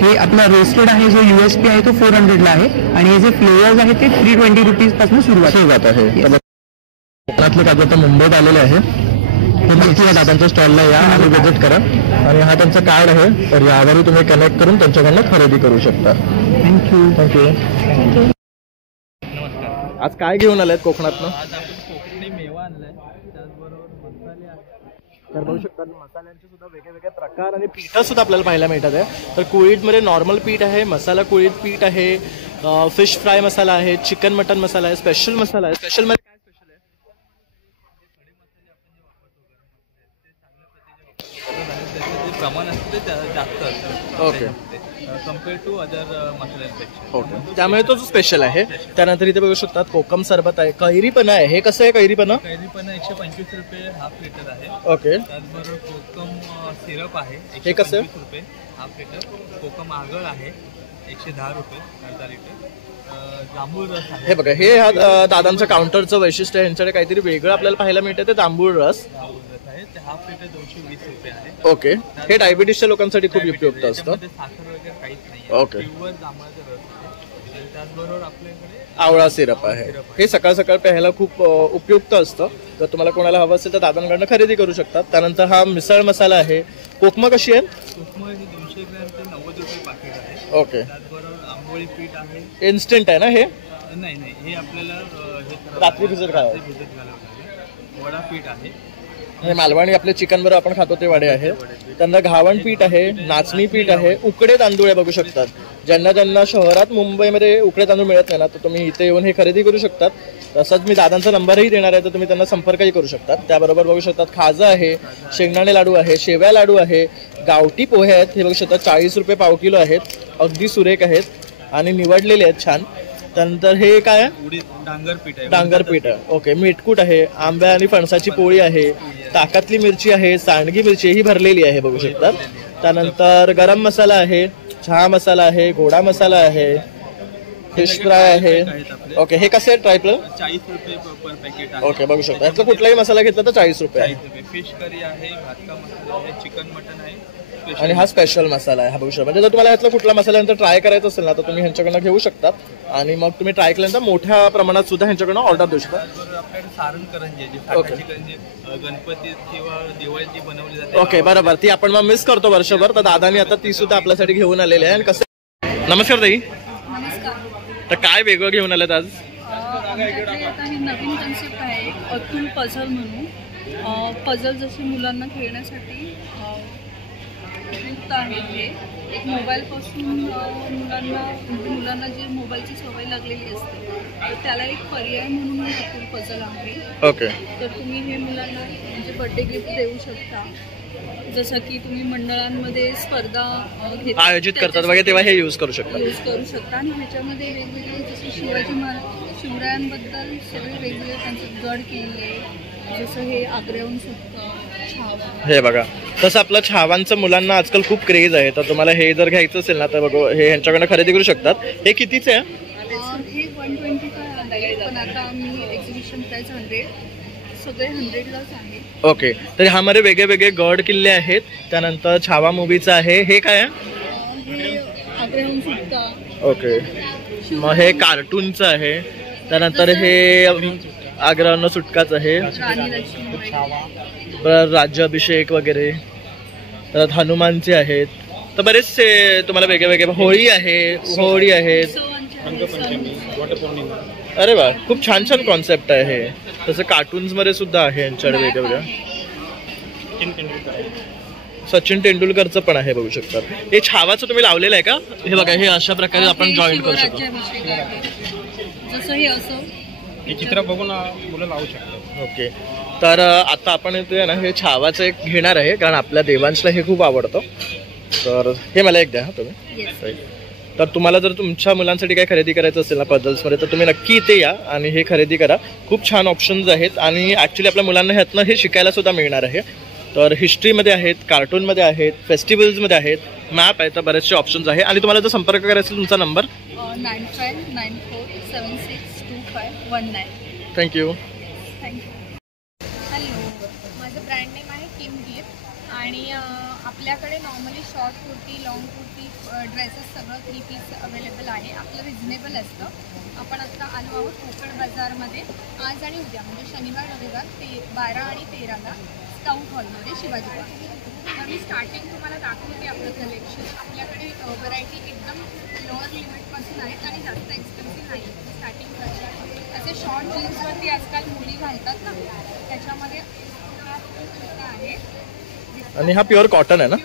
हे आपला रोस्टेड आहे जो USP आहे तो 400ला आहे आणि हे जे फ्लेवर्स आहे ते 320 रुपीजपासून सुरुवात आहे. कोकणातले काजू आता मुंबईत आलेले आहे. तर नक्की या दादांच्या स्टॉलला या आणि व्हिजिट करा. आणि हा त्यांचा कार्ड आहे, तर यावरही तुम्ही कनेक्ट करून त्यांच्याकडनं खरेदी करू शकता. थँक्यू. आज काय घेऊन आलायत कोकणातनं? आज आपण कोकणी मेवा आणलाय, त्याचबरोबर मसाले आहेत. तर बघू शकता मसाल्यांचे सुद्धा वेगळे प्रकार आणि पीठ सुद्धा आपल्याला पाहायला मिळतात आहे. तर कुळीतमध्ये नॉर्मल पीठ आहे, मसाला कुळीत पीठ आहे, फिश फ्राय मसाला आहे, चिकन मटन मसाला आहे, स्पेशल मसाला आहे. स्पेशल मध्ये काय स्पेशल आहे? प्रमाण असतं ते जास्त असतं. ओके, कम्पेअर टू अदर मसाल्यांपेक्षा. ओके, त्यामुळे तो जो स्पेशल आहे. त्यानंतर इथे बघू शकतात कोकम सरबत आहे, कैरीपणा आहे. हे कसं आहे कैरीपणा? कैरीपणा 125 रुपये हाफ लिटर आहे. ओके, त्याचबरोबर कोकम सिरप आहे हे कसं? 125 रुपये हाफ लिटर. कोकम आगळ आहे 110 रुपये अर्धा लिटर. जांभूळ रस आहे. हे बघा, हे दादांचं काउंटरचं वैशिष्ट्य आहे. यांच्याकडे काहीतरी वेगळं आपल्याला पाहायला मिळतं ते जांभूळ रस. आहे ते हाफ लिटर 220 रुपये आहे. ओके, हे डायबिटीसच्या लोकांसाठी खूप उपयुक्त असतं. साखर वगैरे काहीच नाही. ओके, प्युअर जांभळाचा रस आहे. त्याचबरोबर आपल्याकडे आवळा सिरप आहे. हे सकाळ सकाळ प्यायला खूप उपयुक्त असतं. जर तुम्हाला कोणाला हवं असेल तर दादांकडनं खरेदी करू शकतात. त्यानंतर हा मिसळ मसाला आहे. कोकमा कशी आहे? कोकमा हे 200 ग्रॅमचे 90 रुपये पाकिट आहे. ओके, त्याचबरोबर आंबोळी पीठ आहे. इन्स्टंट आहे ना हे? नाही, हे आपल्याला रात्री भिजत घालावं. वडा पीठ आहे हे मालवणी आपले चिकन बरोबर आपण खातो ते वडे आहे. त्यांना घावण पीठ आहे, नाचणी पीठ आहे, उकडे तांदूळ आहे बघू शकतात. ज्यांना शहरात मुंबईमध्ये उकडे तांदूळ मिळत नाही ना, तर तुम्ही इथे येऊन हे खरेदी करू शकतात. तसंच मी दादांचा नंबरही देणार आहे, तर तुम्ही त्यांना संपर्कही करू शकतात. त्याबरोबर बघू शकतात खाजा आहे, शेंगदाणे लाडू आहे, शेवया लाडू आहे, गावठी पोहे आहेत. हे बघू शकतात 40 रुपये पाव किलो आहेत, अगदी सुरेख आहेत आणि निवडलेले आहेत छान. त्यानंतर हे काय आहे? डांगर पीठ आहे. ओके. मीठकूट आहे, आंब्या आणि फणसाची पोळी आहे, ताकातली मिरची आहे, सांडगी मिरची ही भरलेली आहे बघू शकतात. त्यानंतर गरम मसाला आहे, चहा मसाला आहे, गोडा मसाला आहे, फिश फ्राय आहे. ओके. हे कसे ट्राय प्लस 40 रुपये पर पॅकेट आहे. ओके बघू शकता. यातला कुठलाही मसाला घेतला तर 40 रुपये आहे. फिश करी आहे, भातका मसाला आहे, चिकन मटन आहे आणि हा स्पेशल मसाला आहे हा बघू शकता. म्हणजे जर तुम्हाला यातला कुठला मसाला नंतर ट्राय करायचा असेल ना, तर तुम्ही ह्यांच्याकडनं घेऊ शकता आणि मग तुम्ही ट्राय केल्यानंतर मोठ्या प्रमाणात सुद्धा ह्यांच्याकडनं ऑर्डर देऊ शकता. आपल्याकडे सारण करंजी आहे, ताकाची करंजी गणपती किंवा दिवाळीत बनवली जाते. ओके बरोबर. ती आपण मग मिस करतो वर्षभर, तर दादानी आता ती सुद्धा आपल्यासाठी घेऊन आलेली आहे. आणि कसं नमस्कार ताई. नमस्कार. तर काय वेगळं घेऊन आलेत आज? आमच्याकडे आता ही नवीन कन्सेप्ट आहे अतुल पझल म्हणून. पझल जसे मुलांना खेळण्यासाठी उपयुक्त आहे. हे एक मोबाईलपासून मुलांना जी मोबाईलची सवय लागलेली असते तर त्याला एक पर्याय म्हणून अतुल पझल आहे. ओके. तर तुम्ही हे मुलांना म्हणजे बर्थडे गिफ्ट देऊ शकता. जसं की तुम्ही मंडळांमध्ये स्पर्धा आयोजित करतात वगैरे तेव्हा हे यूज करू शकता. आणि ह्याच्यामध्ये वेगवेगळे जसे शिवरायांबद्दल सगळे वेगवेगळे त्यांचे गड किल्ले, जसं हे आग्र्याहून सुटतं, छावा. हे बघा तसं आपलं छावांचं मुलांना आजकाल खूप क्रेज आहे. तर तुम्हाला हे जर घ्यायचं असेल ना, तर बघा हे ह्यांच्याकडनं खरेदी करू शकतात. हे कितीचे आहे? हे 125 आहे, पण आता आम्ही एक्झिबिशन प्राइस 100, सगळे 100लाच आहे. ओके. तर ह्यामध्ये वेगळे वेगळे गड किल्ले आहेत. त्यानंतर छावा मूवीचं आहे. हे काय आहे? हे आग्र्याहून सुटता. ओके. मग हे कार्टूनचं आहे. त्यानंतर हे आग्र्याहून सुटकाच आहे. राणी लक्ष्मीबाई, राज्याभिषेक वगैरे. तर हनुमानचे आहेत. तर बरेचसे तुम्हाला वेगळे वेगळे. होळी आहे. अरे वा, खूप छान छान कॉन्सेप्ट आहे. तसं कार्टून्स मध्ये सुद्धा आहे यांच्याकडे वेगवेगळ्या. सचिन तेंडुलकरचं पण आहे बघू शकतात. हे छावाचं तुम्ही लावलेलं आहे का? हे बघा हे अशा प्रकारे आपण जॉईन करू शकतो. जसं हे असं हे चित्र बघून मुलं लावू शकतात. ओके. तर आता आपण इथे ना हे छावाचं एक घेणार आहे, कारण आपल्या देवांशला हे खूप आवडतं. तर हे मला एक द्या तुम्ही. तर तुम्हाला जर तुमच्या मुलांसाठी काही खरेदी करायचं असेल ना पझल्समध्ये, तर तुम्ही नक्की इथे या आणि हे खरेदी करा. खूप छान ऑप्शन्स आहेत आणि ॲक्च्युली आपल्या मुलांना ह्यातनं हे शिकायला सुद्धा मिळणार आहे. तर हिस्ट्रीमध्ये आहेत, कार्टूनमध्ये आहेत, फेस्टिवल्समध्ये आहेत, मॅप आहे. तर बरेचसे ऑप्शन्स आहे. आणि तुम्हाला जर संपर्क करायचा असेल तुमचा नंबर 9594762519. थँक्यू. हॅलो, माझं ब्रँड नेम आहे किम गिफ्ट आणि आपल्याकडे normally short kurti, long kurti, dresses सगळं 3 पीस अवेलेबल आहे. आपलं रिजनेबल असतं. आपण आत्ता आलो आहोत कोकण बाजारमध्ये आज आणि उद्या म्हणजे शनिवार रविवार 12 आणि 13ला स्काउट हॉलमध्ये शिवाजी पार्क. तर मी स्टार्टिंग तुम्हाला दाखवते आपलं कलेक्शन. आपल्याकडे व्हरायटी एकदम लोअर लिमिटपासून आहेत आणि जास्त एक्सपेन्सिव्ह नाही. स्टार्टिंग करतात असे शॉर्ट जीन्सवरती आजकाल मुली घालतात ना, त्याच्यामध्ये आहे. आणि हा प्युअर कॉटन आहे ना,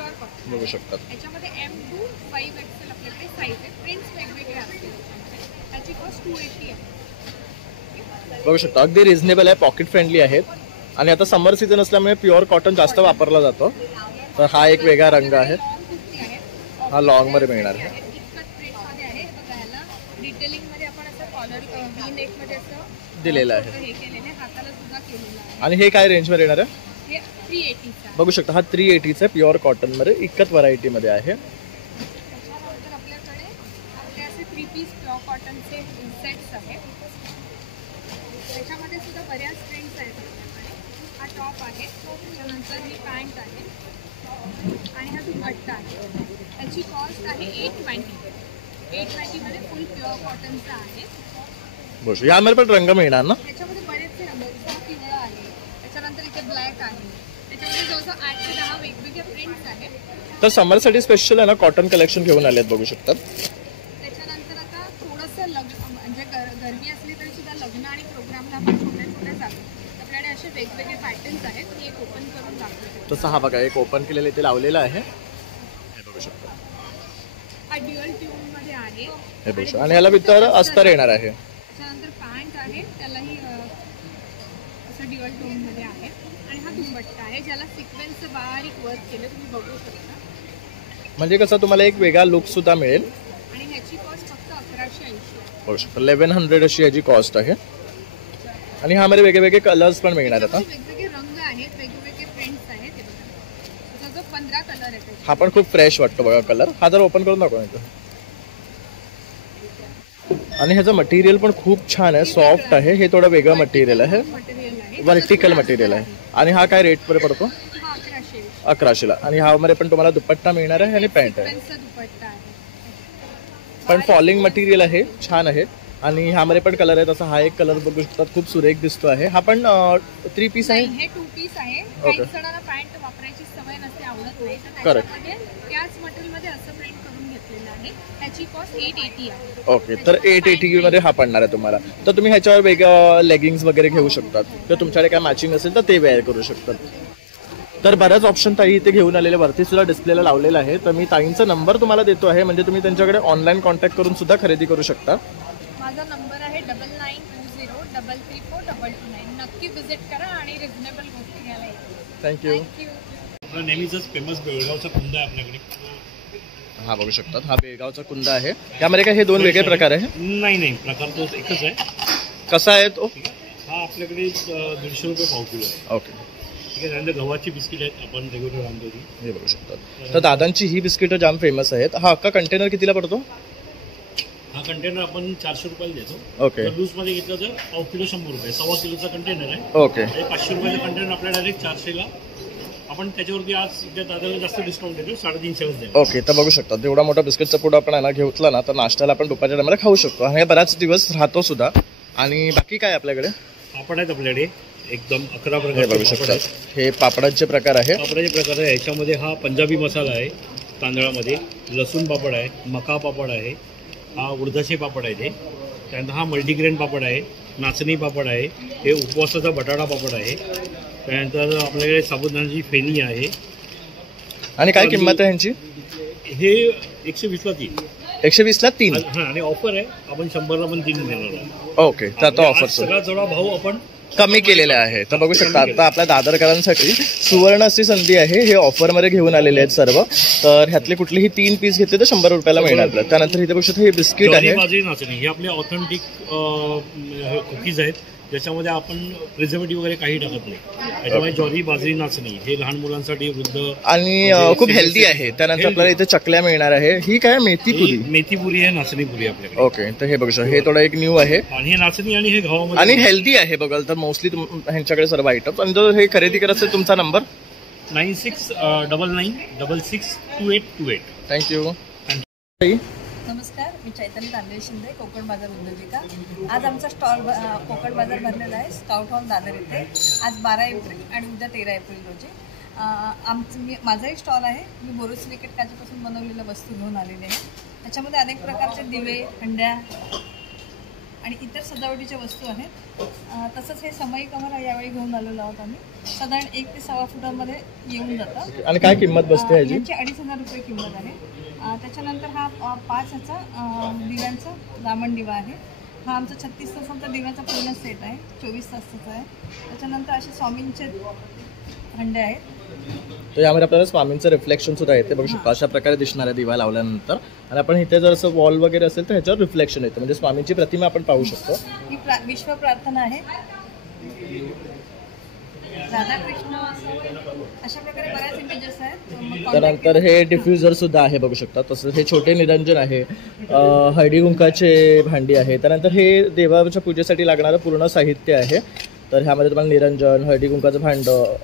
बघू शकतात. याच्यामध्ये M2 5XL आपल्याकडे साईज आहे. प्रिंट्स वेगवेगळे असतील. त्याची कॉस्ट 280 आहे. बघू शकता अगदी रिझनेबल आहे, पॉकेट फ्रेंडली आहेत. आणि आता समर सीझन असल्यामुळे प्युअर कॉटन जास्त वापरला जातो. तर हा एक वेगळा रंग आहे. हा लॉंग मध्ये मिळणार आहे. प्रिंटमध्ये आहे बघा. ह्याला डिटेलिंगमध्ये आपण असं कॉलर व्ही नेकमध्ये असं दिलेलं आहे. हे केलेलं आहे, हाताला सुद्धा केलेलं आहे. आणि हे काय रेंजमध्ये येणार आहे? हे 380चं आहे. बघू शकता हा 380चा आहे, प्युअर कॉटन मध्ये इकत व्हरायटीमध्ये आहे. त्याच्यानंतर आपल्याकडे आपले असे 3 पीस प्युअर कॉटनचे सेट्स आहेत. त्याच्यामध्ये सुद्धा बऱ्याच प्रिंट्स आहेत आपल्याकडे. हा टॉप आहे, त्याच्यानंतर ही पॅन्ट आहे आणि हा दुपट्टा आहे. त्याची कॉस्ट आहे 820 मध्ये फुल प्युअर कॉटनचा आहे. बघू यामध्ये पण रंग मिळणार ना? त्याच्यामध्ये बरेचसे रंग, जसं पिवळा आहे, त्याच्यानंतर इथे ब्लॅक आहे. त्याच्यामध्ये जवळजवळ 8 ते 10 वेगवेगळे प्रिंट्स आहेत. तर समरसाठी स्पेशल आहे ना कॉटन कलेक्शन घेऊन आलेत बघू शकतात. त्याच्यानंतर आता थोडंसं लग्न म्हणजे गरमी असली तरी सुद्धा लग्न आणि प्रोग्रामला आपण छोट्या छोट्या जातो. आपल्याकडे असे वेगवेगळे पॅटर्न पॅटर्न्स आहेत, मी एक ओपन करून दाखवते. तसं हा बघा एक ओपन केलेलं इथे लावलेलं आहे, हे बघू शकता. हा ड्युअल ट्यूनमध्ये आहे, हे बघू शकता. आणि याला भीतर अस्तर येणार आहे. त्याच्यानंतर पॅन्ट आहे, त्यालाही असं ड्युअल टोनमध्ये आहे. आणि हा दुपट्टा आहे ज्याला सिक्वेन्सचं बारीक वर्क केलं, तुम्ही बघू शकता. म्हणजे कसं तुम्हाला एक वेगळा लुक सुद्धा मिळेल. आणि ह्याची कॉस्ट फक्त 1180. बघू शकता 1100 अशी याची कॉस्ट आहे. आणि ह्यामध्ये वेगळे वेगळे कलर्स पण मिळणार आता. वेगवेगळे रंग आहेत, वेगवेगळे प्रिंट्स आहेत. हे बघा, त्याचा जो 15 कलर आहे त्याचे. हा पण खूप फ्रेश वाटतो बघा कलर. हा जर ओपन करून दाखवा इथं. आणि ह्याचं मटेरियल पण खूप छान आहे, सॉफ्ट आहे. हे थोडं वेगळं मटेरियल आहे, मटेरियल आहे, वर्टिकल मटेरियल आहे. आणि हा काय रेट वर पडतो? हा 1100. 1100ला. आणि ह्यामध्ये पण तुम्हाला दुपट्टा मिळणार आहे आणि पॅन्ट आहे. सिक्वेन्सचा दुपट्टा आहे. पण फॉलिंग मटेरियल आहे, छान आहे. आणि ह्यामध्ये पण कलर आहे. तसा हा एक कलर बघू शकतात, खूप सुरेख दिसतो आहे. हा पण 3 पीस आहे. हे 2 पीस आहे. काही जणांना पॅन्ट वापरायची सवय नसते, आवडत नाही, तर त्याच्यामध्ये त्याच मटेरियलमध्ये असं प्रिंट करून घेतलेलं आहे. त्याची कॉस्ट 880 आहे. ओके, तर 880 मध्ये हा पडणार आहे तुम्हाला. तर तुम्ही ह्याच्यावर वेगळं लेगिंग्स वगैरे घेऊ शकतात, तर तुमच्याकडे काय मॅचिंग असेल तर ते वेअर करू शकतात. तर बऱ्याच ऑप्शन ताई इथे घेऊन आलेले, वरती सुद्धा डिस्प्लेला लावलेला आहे. तर मी ताईंचा नंबर तुम्हाला देतो आहे, म्हणजे तुम्ही त्यांच्याकडे ऑनलाईन कॉन्टॅक्ट करून सुद्धा खरेदी करू शकता. माझा नंबर आहे 9920334229. नक्की विजिट करा आणि रिझनेबल गोष्टी घ्यायला या. थँक्यू. आपला नेहमीच फेमस बेळगावचा कुंद आहे आपल्याकडे. हा बघू शकतात, हा बेळगावचा कुंद आहे. यामध्ये काय हे 2 वेगळे प्रकार आहे? नाही, प्रकार तो एकच आहे. कसा आहे तो? हा आपल्याकडे 150 रुपये पाव किलो आहे. ओके, ठीक आहे. त्यानंतर गव्हाची बिस्किट आहेत, आपण रेग्युलर आणतो ती. हे बघू शकतात. तर दादांची ही बिस्किटं जाम फेमस आहेत. हा अख्खा कंटेनर कितीला पडतो? हा कंटेनर आपण 400 रुपयाला देतो. ओके, लूज मध्ये घेतलं तर पाव किलो 100 रुपये. 1.25 किलोचा कंटेनर आहे. ओके, 500 रुपयाचं कंटेनर आपल्याला डायरेक्ट 400ला. आपण त्याच्यावरती आज त्या दादाला जास्त डिस्काउंट देतो, 350 देतो. ओके. तर बघू शकता तेवढा मोठा बिस्किटचा पुडा आपण याला घेतला ना, तर नाश्त्याला आपण दुपारच्या टायमाला खाऊ शकतो. आणि बराच दिवस राहतो सुद्धा. आणि बाकी काय आपल्याकडे? पापड आहेत आपल्याकडे एकदम 11 हे प्रकारचे बघू पापड शकतात, आहेत. हे पापडाचे प्रकार आहे. पापडाचे प्रकार आहे. याच्यामध्ये हा पंजाबी मसाला आहे तांदळामध्ये, लसूण पापड आहे, मका पापड आहे, हा उडदाचे पापड आहे ते. त्यानंतर हा मल्टीग्रेन पापड आहे, नाचणी पापड आहे, हे उपवासाचा बटाटा पापड आहे. त्यानंतर आपल्याकडे साबुदाण्याची फेणी आहे. आणि काय किंमत आहे ह्यांची? हे 120ला 3. 120ला 3. हा, आणि ऑफर आहे, आपण 100ला पण 3 देणार आहे. ओके, तर आता ऑफर सगळ्यात थोडा भाव आपण कमी केलेले आहे. तर बघू शकता आता आपल्या दादरकरांसाठी सुवर्ण अशी संधी आहे. हे ऑफरमध्ये घेऊन आलेले आहेत सर्व. तर ह्यातले कुठलेही 3 पीस घेतले तर 100 रुपयाला मिळणार. त्यानंतर इथे बघू शकता हे बिस्किट आहे. बाजरी नाचणी हे आपले ऑथेंटिक कुकीज आहेत, ज्याच्यामध्ये आपण प्रिझर्वेटिव्ह वगैरे काही टाकत नाही. त्याच्यामुळे ज्वारी बाजरी नाचणी हे लहान मुलांसाठी, वृद्ध आणि खूप हेल्दी आहे. त्यानंतर आपल्याला इथे चकल्या मिळणार आहे. ही काय मेथीपुरी? मेथीपुरी आहे, नाचणीपुरी आपल्याकडे. ओके, तर हे बघू शकता हे थोडं एक न्यू आहे. आणि हे नाचणी आणि हे गव्हामध्ये आणि हेल्दी आहे बघाल तर मोस्टली ह्यांच्याकडे सर्व आयटम. आणि जर हे खरेदी करायचं असेल तुमचा नंबर 9699962828. थँक्यू. नमस्कार, मी चैतन्य तांदळे शिंदे, कोकण बाजार उद्योजिका. आज आमचा स्टॉल कोकण बाजार भरलेला आहे स्काउट हॉल दादर येथे. आज 12 एप्रिल आणि उद्या 13 एप्रिल रोजी माझाही स्टॉल आहे. मी बोरोसिलिकेट काचेपासून बनवलेल्या वस्तू घेऊन आलेले आहे. त्याच्यामध्ये अनेक प्रकारचे दिवे, हंड्या आणि इतर सजावटीच्या वस्तू आहेत. तसंच हे समई कमर यावेळी घेऊन आलेलो आहोत आम्ही. साधारण 1 ते 1.25 फुटामध्ये येऊन जातं. आणि काय किंमत बसते ह्याची? 2,500 रुपये किंमत आहे. त्याच्यानंतर हा 5 ह्याचा दिव्यांचा दामण दिवा आहे. हा आमचा 36 तासांचा दिव्याचा पूर्ण सेट आहे, 24 तासाचा आहे. त्याच्यानंतर असे स्वामींचे हंडे आहेत. तर यामध्ये आपल्याला स्वामींचं रिफ्लेक्शन सुद्धा येते बघू शकतो. अशा प्रकारे दिसणार आहे दिवा लावल्यानंतर. आणि आपण इथे जर असं वॉल वगैरे असेल तर ह्याच्यावर रिफ्लेक्शन येतं, म्हणजे स्वामींची प्रतिमा आपण पाहू शकतो. ही विश्व प्रार्थना आहे. राधाकृष्ण अशा प्रकारे बऱ्याच इमेजेस आहेत. त्यानंतर हे डिफ्युजर सुद्धा आहे बघू शकता. तसंच हे छोटे निरंजन आहे, हळदी कुंकाचे भांडी आहे. त्यानंतर हे देवाच्या पूजेसाठी लागणारं पूर्ण साहित्य आहे. तर ह्यामध्ये तुम्हाला निरंजन, हळदी कुंकाचं भांडं,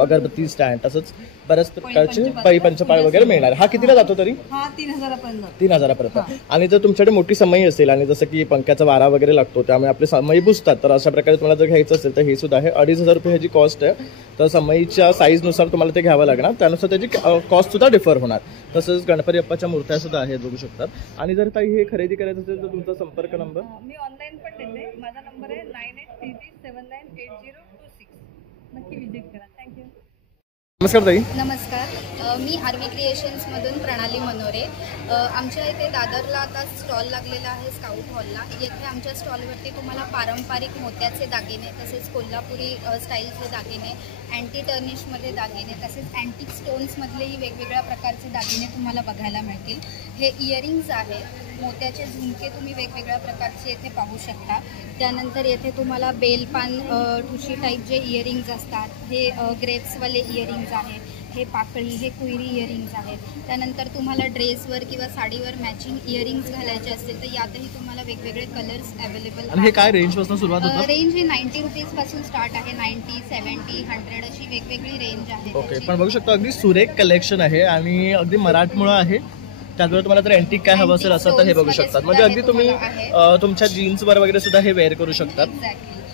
अगरबत्ती स्टँड, तसंच बऱ्याच प्रकारचे पै पंचपाळ वगैरे मिळणार. हा कितीला जातो तरी? हा 3000पर्यंत. 3000पर्यंत. आणि जर तुमच्याकडे मोठी समई असेल आणि जसं की पंख्याचा वारा वगैरे लागतो त्यामुळे आपले समई बुजतात, तर अशा प्रकारे तुम्हाला जर घ्यायचं असेल तर हे सुद्धा आहे. 2,500 रुपये ह्याची कॉस्ट आहे. तर समईच्या साईजनुसार तुम्हाला ते घ्यावं लागणार, त्यानुसार त्याची कॉस्ट सुद्धा डिफर होणार. तसंच गणपती बाप्पाच्या मूर्त्या सुद्धा आहेत बघू शकतात. आणि जर काही हे खरेदी करायचं असेल तर तुमचा संपर्क नंबर? मी ऑनलाईन पण देते. माझा नंबर आहे 9833798026. नक्की विजिट करा. थँक्यू. नमस्कार ताई. नमस्कार, मी आरवी क्रिएशन्समधून प्रणाली मनोरे. आमच्या इथे दादरला आता स्टॉल लागलेला आहे स्काउट हॉलला. येथे आमच्या स्टॉलवरती तुम्हाला पारंपरिक मोत्याचे दागिने, तसेच कोल्हापुरी स्टाईलचे दागिने, अँटी टर्निशमध्ये दागिने, तसेच अँटिक स्टोन्समधलेही वेगवेगळ्या प्रकारचे दागिने तुम्हाला बघायला मिळतील. हे इयरिंग्ज आहेत, मोत्याचे झुमके तुम्ही वेगवेगळ्या प्रकारचे येथे पाहू शकता. त्यानंतर येथे तुम्हाला बेलपान ठुशी टाईप जे इयरिंग्ज असतात, हे ग्रेप्सवाले इयरिंग्ज आहेत, हे पाकळी, हे कुयरी इयरिंग्ज आहेत. त्यानंतर तुम्हाला ड्रेसवर किंवा साडीवर मॅचिंग इयरिंग्ज घालायचे असतील तर यातही तुम्हाला वेगवेगळे कलर्स अवेलेबल आहेत. हे काय रेंजपासून सुरुवात होतं? रेंज हे 90 रुपीजपासून स्टार्ट आहे. 90, 70, 100 अशी वेगवेगळी रेंज आहे. ओके, पण बघू शकतो अगदी सुरेख कलेक्शन आहे आणि अगदी मराठमोळं आहे. त्याचबरोबर तुम्हाला जर अँटिक काय हवं असेल असं तर हे बघू शकतात. म्हणजे अगदी तुम्ही तुमच्या जीन्सवर वगैरे सुद्धा हे वेअर करू शकतात.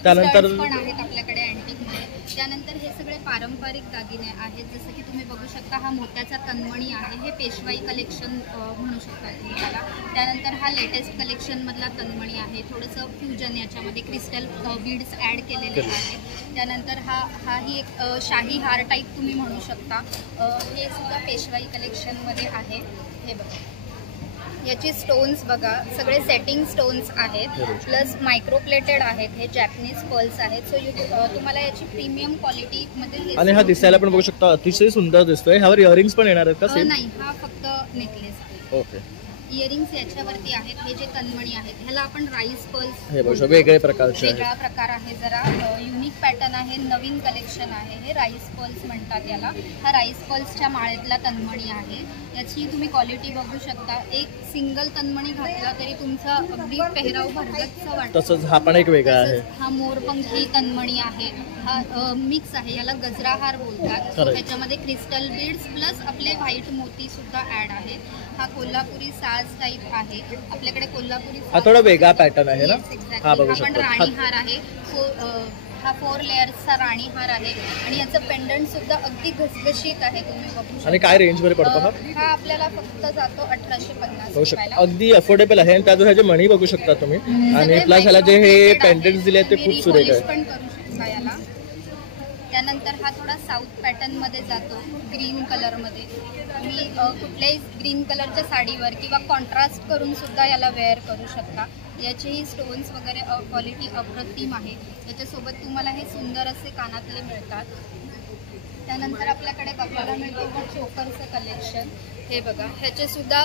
त्यानंतर पण आहेत आपल्याकडे अँटिकमध्ये. त्यानंतर हे सगळे पारंपरिक दागिने आहेत, जसं की तुम्ही बघू शकता हा मोत्याचा तन्मणी आहे, हे पेशवाई कलेक्शन म्हणू शकता तुम्ही त्याला. त्यानंतर हा लेटेस्ट कलेक्शनमधला तन्मणी आहे, थोडंसं फ्युजन, याच्यामध्ये क्रिस्टल बीड्स ॲड केलेले आहेत. त्यानंतर हाही एक शाही हार टाईप तुम्ही म्हणू शकता, हे सुद्धा पेशवाई कलेक्शनमध्ये आहे. हे बघा, याची स्टोन्स बघा, सगळे सेटिंग स्टोन्स आहेत, प्लस मायक्रोप्लेटेड आहेत, हे जॅपनीज पर्ल्स आहेत. सो तुम्हाला याची प्रीमियम क्वालिटीमध्ये. आणि हा दिसायला पण बघू शकता अतिशय सुंदर दिसतोय. ह्यावर इयरिंग्स पण येणार आहेत का? नाही, हा फक्त नेकलेस आहे. ओके. इयरिंग्स याच्यावरती आहेत, हे जे तन्मणी आहेत ह्याला आपण राईस पर्ल्स, हे बघू वेगळे प्रकारचे वेगळा प्रकार आहे, जरा युनिक पॅटर्न आहे, नवीन कलेक्शन आहे. हे राईस पर्ल्स म्हणतात याला. हा राईस पर्ल्सच्या माळेतला तन्मणी आहे. याची तुम्ही क्वालिटी बघू शकता. एक सिंगल तन्मणी घातला तरी तुमचा अगदी पेहराव भरगच्च वाटतो. तसंच हा पण एक वेगळा आहे. हा मोरपंखी तन्मणी आहे, हा मिक्स आहे, याला गजरा हार बोलतात. त्याच्यामध्ये क्रिस्टल बीड्स प्लस आपले व्हाईट मोती सुद्धा ऍड आहेत. हा कोल्हापुरी साज टाईप आहे. आपल्याकडे कोल्हापुरी हा थोडा वेगळा पॅटर्न आहे ना. हा बघू शकता. राणी हार आहे, हा 4 लेअर्सचा राणी हार आहे आणि याचं पेंडंट सुद्धा अगदी घसघशीत आहे, तुम्ही बघू शकता. आणि काय रेंज मध्ये पडतो हा आपल्याला फक्त जातो 1850 रुपयाला. अगदी अफोर्डेबल आहे. आणि त्यातून ह्याचे मणी बघू शकता तुम्ही. आणि प्लस ह्याला जे हे पेंडंट्स दिले ते खूप सुरेख आहे. पण करू शकता याला. त्यानंतर हा थोडा साऊथ पॅटर्न मध्ये जातो, ग्रीन कलर मध्ये. तुम्ही कुठल्याही ग्रीन कलरच्या साडीवर किंवा कॉन्ट्रास्ट करून सुद्धा याला वेअर करू शकता. याचेही स्टोन्स वगैरे क्वालिटी अप्रतिम आहे. याच्यासोबत तुम्हाला हे सुंदर असे कानातले मिळतात. त्यानंतर आपल्याकडे बघायला मिळतो चोकरचं कलेक्शन. हे बघा, ह्याचे सुद्धा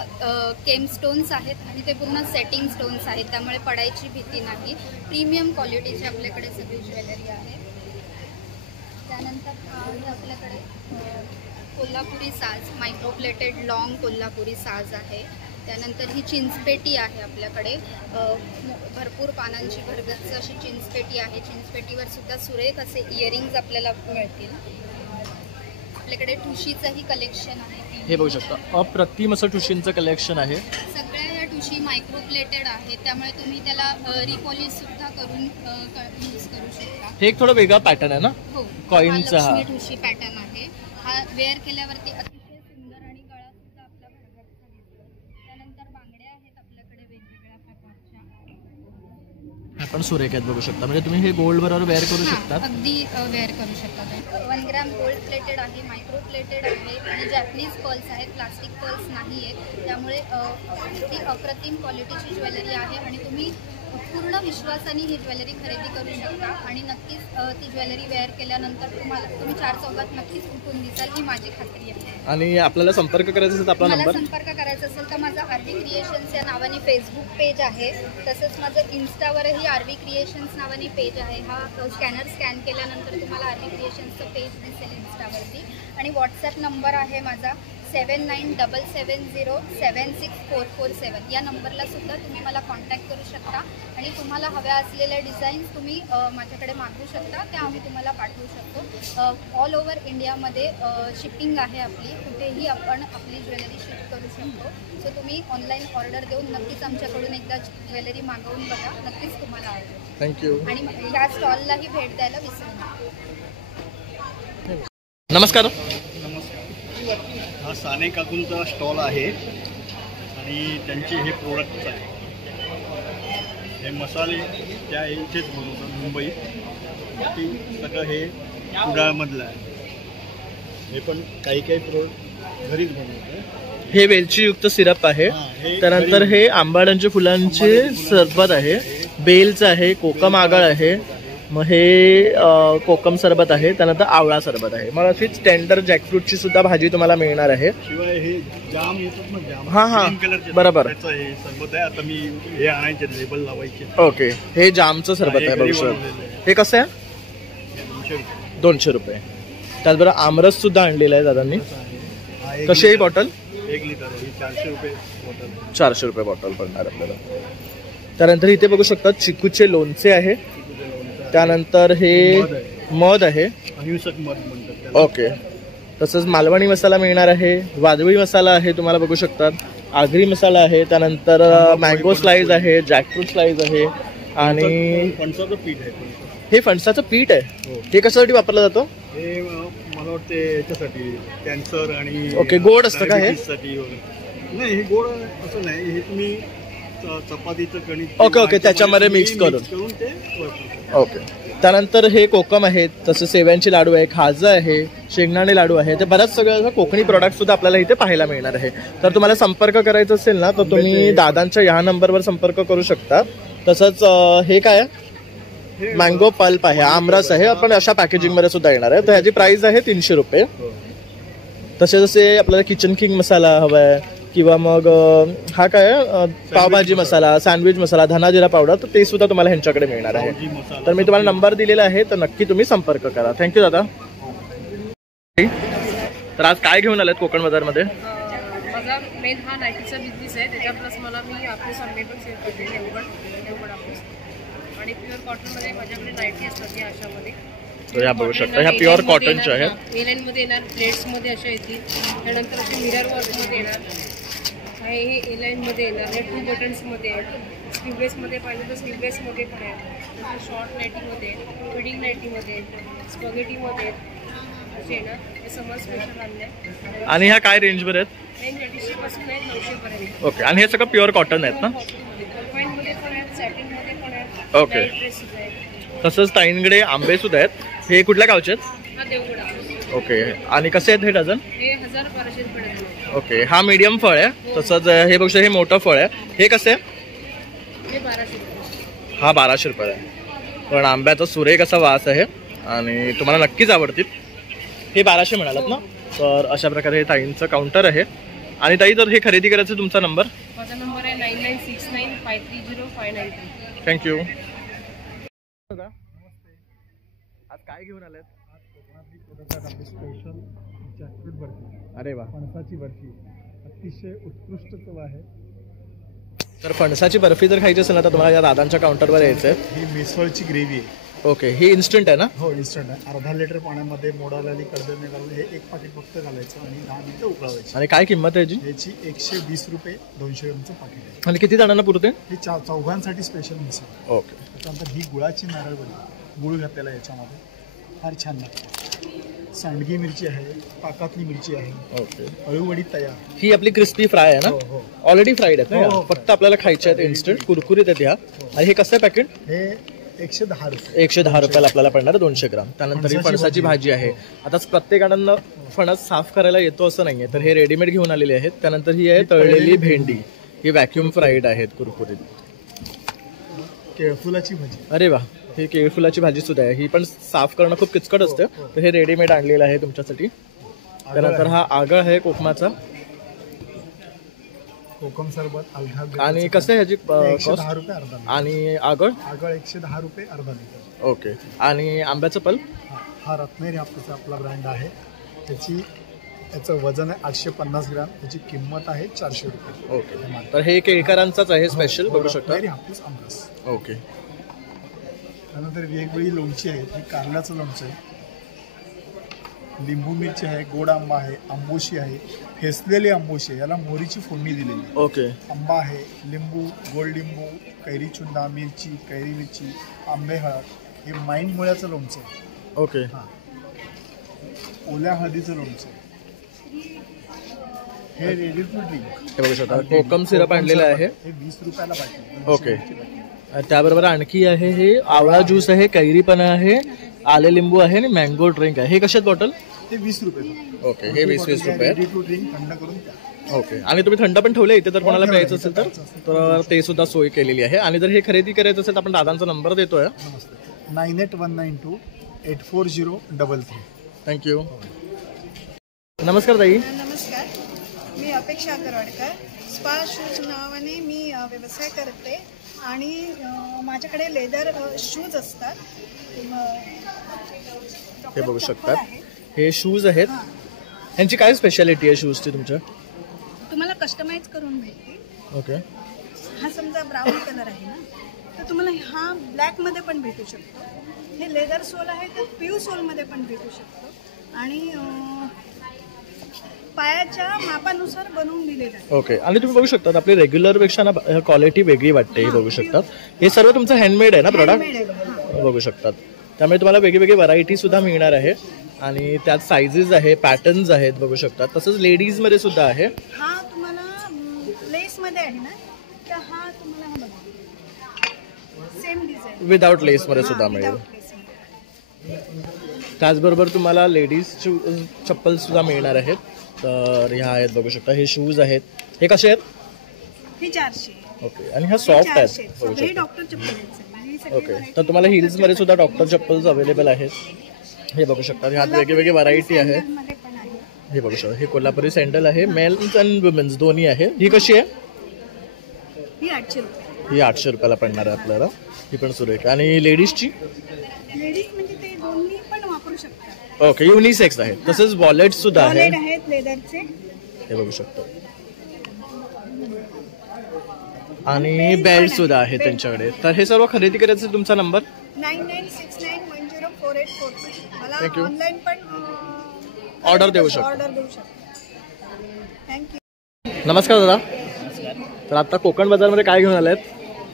केम स्टोन्स आहेत आणि ते पूर्ण सेटिंग स्टोन्स आहेत, त्यामुळे पडायची भीती नाही. प्रीमियम क्वालिटीची आपल्याकडे सगळी ज्वेलरी आहे. त्यानंतर आहे आपल्याकडे कोल्हापुरी साज, मायक्रोप्लेटेड लॉंग कोल्हापुरी साज आहे. त्यानंतर ही चिंचपेटी आहे आपल्याकडे, भरपूर पानांची भरगच्च अशी चिंचपेटी आहे. चिंचपेटीवर सुद्धा सुरेख असे इयरिंग्ज आपल्याला मिळतील. आपल्याकडे ठुशीचंही कलेक्शन आहे. हे बघू शकता, अप्रतिम असं ठुशींचं कलेक्शन आहे. सगळ्या या ठुशी मायक्रोप्लेटेड आहे, त्यामुळे तुम्ही त्याला रिपॉलिश सुद्धा करून यूज करू शकता. हे एक थोडा वेगळा पॅटर्न आहे ना. हो, कॉइनचा हा ठुशी पॅटर्न आहे. हा वेअर केल्यावरती अतिशय सुंदर आणि गळा सुद्धा आपला भरगच्च दिसतो. त्यानंतर बांगड्या आहेत आपल्याकडे वेगवेगळ्या प्रकारच्या. हा पण सुरेख आहेत बघू शकता. म्हणजे तुम्ही हे गोल्ड बरोबर वेअर करू शकता. अगदी वेअर करू शकता. 1 ग्रॅम गोल्ड प्लेटेड आहे, मायक्रो प्लेटेड आहे आणि जॅपनीज पर्ल्स आहेत, प्लास्टिक पर्ल्स नाही आहेत. त्यामुळे अगदी अप्रतिम क्वालिटीची ज्वेलरी आहे आणि तुम्ही पूर्ण विश्वासाने ही ज्वेलरी खरेदी करू शकता. आणि नक्कीच ती ज्वेलरी वेअर केल्यानंतर तुम्ही 4 चौघात नक्कीच उठून दिसाल, ही माझी खात्री आहे. आणि आपल्याला संपर्क करायचा असेल तर आपला मला नंबर. संपर्क करायचा असेल तर माझा आरवी क्रिएशन्स या नावाने फेसबुक पेज आहे. तसंच माझं इन्स्टावरही आरवी क्रिएशन्स नावाने पेज आहे. हा स्कॅनर स्कॅन केल्यानंतर तुम्हाला आरवी क्रिएशन्सचं पेज दिसेल इन्स्टावरती. आणि व्हॉट्सॲप नंबर आहे माझा 7977076447. या नंबरला सुद्धा तुम्ही मला कॉन्टॅक्ट करू शकता आणि तुम्हाला हव्या असलेल्या डिझाईन्स तुम्ही माझ्याकडे मागवू शकता, त्या आम्ही तुम्हाला पाठवू शकतो. ऑल ओव्हर इंडियामध्ये शिपिंग आहे आपली, कुठेही आपण आपली ज्वेलरी शिप करू शकतो. सो तुम्ही ऑनलाईन ऑर्डर देऊन नक्कीच आमच्याकडून एकदा ज्वेलरी मागवून बघा, नक्कीच तुम्हाला आवडेल. थँक्यू. आणि या स्टॉललाही भेट द्यायला विसरू नका. नमस्कार. हा साने काकूंचा स्टॉल आहे आणि त्यांचे हे प्रोडक्ट्स आहे. हे मसाले त्या इथेच बनवतात मुंबईत. बाकी सगळं हे कुडाळमधलं आहे. हे पण काही प्रोडक्ट घरीच बनवतो. हे वेलचीयुक्त सिरप आहे. हे त्यानंतर हे आंबाड्यांच्या फुलांचे सरबत आहे, बेलचं आहे, कोकम आगळ आहे, मग हे कोकम सरबत आहे, त्यानंतर आवळा सरबत आहे. मग अशीच टेंडर जॅकफ्रूटची सुद्धा भाजी तुम्हाला मिळणार आहे. शिवाय हे जाम येतात ना, जाम हा हा ग्रीन कलरचे, बरोबर. त्याचं हे सरबत आहे. आता मी हे आणायचे लेबल लावायचे. ओके, हे जामचं सरबत आहे बघू शकता. हे कसं आहे? 200 रुपये. त्याचबरोबर आमरस सुद्धा आणलेला आहे दादांनी. कशी आहे बॉटल? 1 लिटर आहे. 400 रुपये बॉटल. 400 रुपये बॉटल पडणार आपल्याला. त्यानंतर इथे बघू शकता चिकूचे लोणचे आहे. त्यानंतर हे मध आहे. अहिंसक मध म्हणतात त्याला. ओके. तसंच मालवणी मसाला मिळणार आहे, वादळी मसाला आहे तुम्हाला बघू शकतात, आगरी मसाला आहे, त्यानंतर मँगो स्लाइस आहे, जॅकफ्रूट स्लाइस आहे आणि फणसाचं पीठ आहे. हे फणसाचं पीठ आहे. हे कशासाठी वापरलं जातं? हे मला वाटते याच्यासाठी कॅन्सर आणि ओके. गोड असतं का हे? डायबिटीससाठी वगैरे. नाही, हे गोड असं नाही. हे तुम्ही चपातीचं कणिक ओके ओके त्याच्यामध्ये मिक्स करून ते वापरतो. ओके. त्यानंतर हे कोकम आहे, तसं सेव्यांचे लाडू आहे, खाजा आहे, शेंगदाणे लाडू आहे. ते बऱ्याच सगळं कोकणी प्रोडक्ट सुद्धा आपल्याला इथे पाहायला मिळणार आहे. तर तुम्हाला संपर्क करायचा असेल ना तर तुम्ही दादांच्या ह्या नंबरवर संपर्क करू शकता. तसंच हे काय आहे? मँगो पल्प आहे, आमरस आहे, आपण अशा पॅकेजिंग मध्ये सुद्धा येणार आहे. तर ह्याची प्राइस आहे 300 रुपये. तसे जसे आपल्याला किचन किंग मसाला हवाय किंवा मग हा काय पावभाजी मसाला, सँडविच मसाला, धना जिरा पावडर, तर ते सुद्धा तुम्हाला ह्यांच्याकडे मिळणार आहे. तर मी तुम्हाला नंबर दिलेला आहे, तर नक्की तुम्ही संपर्क करा. थँक्यू दादा. तर आज काय घेऊन आलेत कोकण बाजारमध्ये? माझा मेन हा नाईटीचा बिझनेस आहे. त्याच्या प्लस मला मी आपले सामने पण सेल करते, देवगड आपले. आणि प्युअर कॉटनमध्ये माझ्याकडे नाईटी असतात या अशामध्ये. ह्या बघू शकता, ह्या प्युअर कॉटनच्या आहेत. एलाईनमध्ये येणार, प्लेट्समध्ये अशा येतील. त्यानंतर असे मिरर वर्कमध्ये येणार. हे एलाईनमध्ये येणार, हे 2 बटन्समध्ये आहेत. स्लीवलेसमध्ये पाहिजे तर स्लीवलेसमध्ये पण आहेत. नंतर शॉर्ट नाईटीमध्ये, फिडिंग नाईटीमध्ये, स्पगेटीमध्ये असे येणार. हे समर स्पेशल आणले आहे. आणि ह्या काय रेंजवर आहेत? रेंज 250 पासून आहेत 900 पर्यंत. ओके. आणि हे सगळं प्युअर कॉटन आहेत ना? मध्ये पण आहेत, सॅटिनमध्ये पण आहेत. ओके. ड्रेसेस आहेत. तसंच ताईंकडे आंबे सुद्धा आहेत. हे कुठल्या गावचे आहेत? हा देवगड. ओके. आणि कसे आहेत हे डझन? हे 1200 रुपये. ओके. हा मीडियम फळ आहे. तसंच हे बघू शकता, हे मोठं फळ आहे. हे कसं आहे? हे 1200 रुपये. हा 1200 रुपये आहे. पण आंब्याचा सुरेख असा वास आहे आणि तुम्हाला नक्कीच आवडतील. हे 1200 म्हणालात ना? तर अशा प्रकारे हे ताईंचं काउंटर आहे. आणि ताई, जर हे खरेदी करायचं तुमचा नंबर? माझा नंबर आहे 9969530593. थँक्यू. आज काय घेऊन आलेत? Special jackfruit barfi. अरे वा. फणसाची बर्फी अतिशय उत्कृष्ट चव आहे. तर फणसाची बर्फी जर खायची असेल ना तर तुम्हाला या दादांच्या काउंटरवर यायचं आहे. ही मिसळची ग्रेव्ही आहे. ओके. ही इन्स्टंट आहे ना? हो, इन्स्टंट आहे. अर्धा लिटर पाण्यामध्ये मोडालेली कडधान्य घालून हे 1 पाकीट फक्त घालायचं आणि 10 मिनिटं उकळवायचं. आणि काय किंमत आहे याची? याची 120 रुपये 200 ग्रामचं पाकीट आहे. आणि किती जणांना पुरते? ही चौघांसाठी स्पेशल मिसळ. ओके. त्याच्यानंतर ही गुळाची नारळवडी, गुळ घातलेला आहे याच्यामध्ये, फार छान लागते. सांडगी मिरची आहे, पाकातली मिरची आहे. ओके. अळूवडी तयार. ही आपली क्रिस्पी फ्राय आहे ना? हो हो. ऑलरेडी फ्राईड आहेत ना? हो, फक्त आपल्याला खायचे आहेत इन्स्टंट, कुरकुरीत आहेत ह्या. आणि हे कसं आहे पॅकेट? हे 110 रुपये. 110 रुपयाला आपल्याला पडणार 200 ग्राम. त्यानंतर ही फणसाची भाजी आहे. आता प्रत्येकानं फणस साफ करायला येतो असं नाहीये, तर हे रेडीमेड घेऊन आलेले आहेत. त्यानंतर ही आहे तळलेली भेंडी, ही व्हॅक्युम फ्राईड आहेत कुरकुरीत. केळफुलाची भाजी. अरे वा. ही केळफुलाची भाजी सुद्धा आहे. ही पण साफ करणं खूप किचकट असतं, तर हे रेडीमेड आणलेलं आहे तुमच्यासाठी. त्यानंतर हा आगळ आहे कोकमाचा. कोकम सरबत अर्धा. आणि कसं आहे ह्याची 110 रुपये अर्धा. आणि आगळ? आगळ 110 रुपये अर्धा लिटर. ओके. आणि आंब्याचं पल्प? हा रत्नेरी हापूसचा आपला ब्रँड आहे. याचं वजन आहे 850 ग्राम. त्याची किंमत आहे 400 रुपये. ओके. तर हे केळकरांचाच आहे स्पेशल, बघू शकता. रत्नेरी हापूस आमरस. ओके. त्यानंतर वेगवेगळी लोणची आहे. ही कारल्याचं लोणचं आहे, लिंबू मिरची आहे, गोड आंबा आहे, आंबोशी आहे, फेसलेली आंबोशी आहे, याला मोहरीची फोडणी दिलेली. ओके. आंबा आहे, लिंबू, गोड लिंबू, कैरी चुंदा, मिरची, कैरी मिरची, आंबे हळद. हे माईन मुळ्याचं लोणचं आहे. ओके. हां. ओल्या हळदीचं लोणचं. हे रेडी टू ड्रिंक. हे बघू शकता कोकम सिरप आणलेलं आहे. हे 20 रुपयाला पाहिजे. ओके. त्याबरोबर आणखी आहे हे आवळा ज्यूस आहे, कैरी पण आहे, आले लिंबू आहे आणि मँगो ड्रिंक आहे. हे कशात बॉटल? ते 20 रुपये. ओके, हे 20 रुपये. रेडी टू ड्रिंक थंड करून द्या. ओके. आणि तुम्ही थंड पण ठेवले इथे, तर कोणाला प्यायचं असेल तर ते सुद्धा सोय केलेली आहे. आणि जर हे खरेदी करायचं असेल तर आपण दादांचा नंबर देतोय. नमस्ते. 98192 84033. थँक्यू. नमस्कार ताई. नमस्कार, मी अपेक्षा अगरवाडकर. स्पा शूज नावाने मी व्यवसाय करते आणि माझ्याकडे लेदर शूज असतात. हे बघू शकतात, हे शूज आहेत. यांची काय स्पेशालिटी आहे शूजची तुमच्या? तुम्हाला कस्टमाइज करून भेटते. ओके. हा समजा ब्राऊन कलर आहे ना, तर तुम्हाला हा ब्लॅकमध्ये पण भेटू शकतो. हे लेदर सोल आहे तर प्यू सोलमध्ये पण भेटू शकतो आणि पायाच्या मापानुसार बनवून दिलेलं आहे. ओके. आणि तुम्ही बघू शकता आपली रेग्युलर पेक्षा ना क्वालिटी वेगळी वाटते. हे बघू शकतात, हे सर्व तुमचं हँडमेड आहे ना प्रोडक्ट? बघू शकतात. त्यामुळे तुम्हाला वेगळी व्हरायटी सुद्धा मिळणार आहे आणि त्यात सायझेस आहे, पॅटर्न्स आहेत बघू शकतात. तसंच लेडीज मध्ये सुद्धा आहे. हा तुम्हाला लेस मध्ये आहे ना, तर हा तुम्हाला हा बघा सेम डिझाइन विदाउट लेस मध्ये सुद्धा मिळेल. त्याचबरोबर तुम्हाला लेडीज चप्पल सुद्धा मिळणार आहेत. तर ह्या आहेत बघू शकता, हे शूज आहेत. हे कसे आहेत? हे 400. ओके. आणि ह्या सॉफ्ट आहेत बघू हे शकता. डॉक्टर चप्पल आहेत. ओके. तर तुम्हाला हिल्स मध्ये सुद्धा डॉक्टर चप्पल्स अवेलेबल आहेत. हे बघू शकता, ह्यात वेगवेगळी व्हरायटी आहे. हे बघू शकता, हे कोल्हापुरी सँडल आहे, मेन्स अँड वुमेन्स दोन्ही आहे. ही कशी आहे? ही 800 रुपये. ही 800 रुपयाला पडणार आहे आपल्याला. ही पण सुरू आहे. आणि लेडीजची? लेडीज म्हणजे ते दोन्ही पण वापरू शकतात. ओके, युनिसेक्स आहे. तसेच वॉलेट सुद्धा आहे. वॉलेट आहेत लेदरचे. हे बघू शकतो. आणि बेल्ट सुद्धा आहे त्यांच्याकडे. तर हे सर्व खरेदी करायचं तुमचा नंबर 9969104843. मला Thank you. ऑनलाईन पण ऑर्डर देऊ शकतो. थँक्यू. नमस्कार दादा. तर आता कोकण बाजारमध्ये काय घेऊन आलात?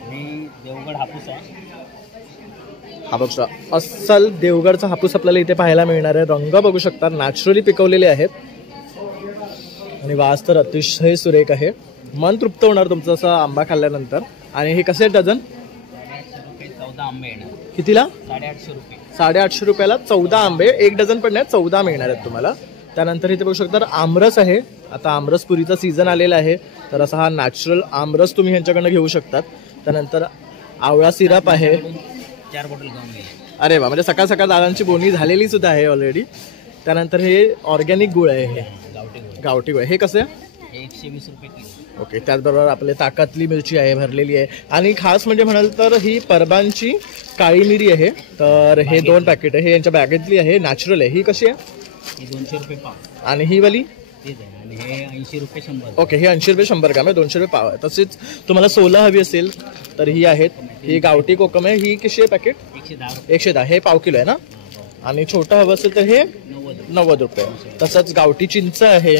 मी देवगड हापूस आहे. हा बघा, अस्सल देवगडचा हापूस आपल्याला इथे पाहायला मिळणार आहे. रंग बघू शकता, नॅचरली पिकवलेले आहेत आणि वास तर अतिशय सुरेख आहे. मन तृप्त होणार तुमचं असं आंबा खाल्ल्यानंतर. आणि हे कसे डझन? 14 आंबे येणार. कितीला? 850 रुपये. 850 रुपयाला 14 आंबे. एक डझन पण नाही, 14 मिळणार आहेत तुम्हाला. त्यानंतर इथे बघू शकता आमरस आहे. आता आमरस पुरीचा सीझन आलेला आहे, तर असा हा नॅचरल आमरस तुम्ही ह्यांच्याकडनं घेऊ शकतात. त्यानंतर आवळा सिरप आहे. 4 बॉटल घेऊन गेले. अरे वा, म्हणजे सकाळ सकाळ दादांची बोनी झालेली सुद्धा आहे ऑलरेडी. त्यानंतर हे ऑर्गॅनिक गुळ आहे, हे गावठी गुळ. हे कसं आहे? 120 रुपये किलो. ओके. त्याचबरोबर आपले ताकातली मिरची आहे, भरलेली आहे. आणि खास म्हणजे म्हणाल तर ही परबांची काळी मिरी आहे. तर हे 2 पॅकेट आहे. हे यांच्या बॅगेतली आहे, नॅचरल आहे. ही कशी आहे? ही 200 रुपये पाव. आणि ही वाली? तेच आहे. आणि हे 80 रुपये 100. ओके. हे 80 रुपये 100 ग्राम आहे, 200 रुपये पाव आहे. तसेच तुम्हाला 16 हवी असेल तर ही आहेत. ही गावठी कोकम आहे. ही कशी आहे पॅकेट? 110. हे पाव किलो आहे ना. आणि छोटं हवं असेल तर हे 90 रुपये. तसंच गावठी चिंच आहे.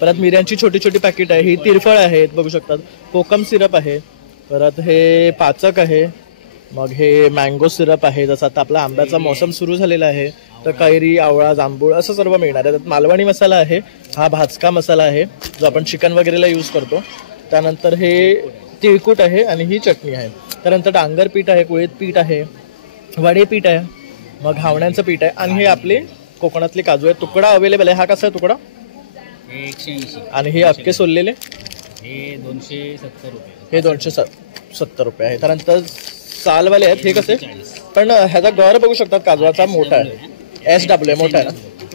परत मिऱ्यांची छोटी छोटी पॅकेट आहे. ही तिरफळ आहेत बघू शकतात. कोकम सिरप आहे. परत हे पाचक आहे. मग हे मँगो सिरप आहे. जसं आता आपला आंब्याचा मोसम सुरू झालेला आहे, तर कैरी, आवळा, जांभूळ असं सर्व मिळणार आहे. त्यात मालवणी मसाला आहे. हा भाजका मसाला आहे जो आपण चिकन वगैरेला यूज करतो. त्यानंतर हे तिळकूट आहे आणि ही चटणी आहे. त्यानंतर डांगर पीठ आहे, कुळीत पीठ आहे, वडे पीठ आहे, मग घावण्यांचं पीठ आहे. आणि हे आपले कोकणातले काजू आहे. तुकडा अवेलेबल आहे. हा कसा आहे तुकडा? 180. आणि हे अक्के सोललेले? हे 270 रुपये. हे 270 रुपये आहे. त्यानंतर सालवाले आहेत. हे कसे? पण ह्याचा गर बघू शकतात काजूचा मोठा आहे. SW मोठा आहे ना.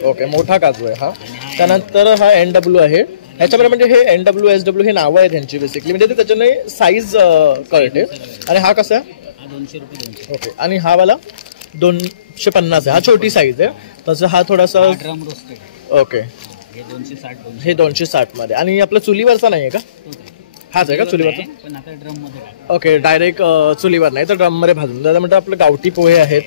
ओके, मोठा काजू आहे हा. त्यानंतर हा NW आहे. ह्याच्यामध्ये म्हणजे हे NW SW हे नावं आहेत ह्यांची बेसिकली, म्हणजे ते त्याच्याने साईज कळते. आणि हा कसा आहे? 200 रुपये. ओके. आणि हा वाला 250 आहे. हा छोटी साईज आहे. तसं हा थोडासा ओके. हे 260 मध्ये. आणि आपला चुलीवरचा नाही आहे का? हाच आहे का चुलीवरचा? पण आता ड्रम मध्ये. ओके. डायरेक्ट चुलीवर नाही तर ड्रम मध्ये भाजून. त्याच्यामध्ये आपलं गावठी पोहे आहेत.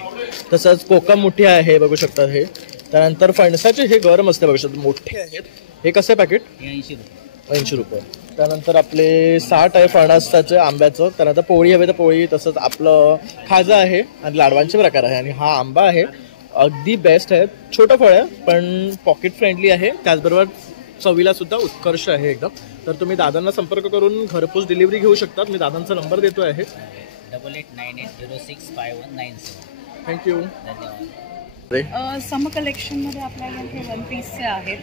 तसंच कोकम मुठी आहे बघू शकतात हे. त्यानंतर फणसाचे हे गरम असते बघू शकतात, मोठे आहेत. हे कसे पॅकेट? 80 रुपये. 80 रुपये. त्यानंतर आपले 60 आहे फणसाचे आंब्याचं. त्यानंतर पोळी हवे तर पोळी. तसंच आपलं खाजा आहे आणि लाडवांचे प्रकार आहे. आणि हा आंबा आहे, अगदी बेस्ट आहे. छोटं फळ आहे पण पॉकेट फ्रेंडली आहे. त्याचबरोबर चवीला सुद्धा उत्कर्ष आहे एकदम. तर तुम्ही दादांना संपर्क करून घरपोच डिलिव्हरी घेऊ शकतात. मी दादांचा नंबर देतो आहे. 8898065197. थँक्यू. धन्यवाद. सम कलेक्शनमध्ये आपल्याला हे वन पीसचे आहेत,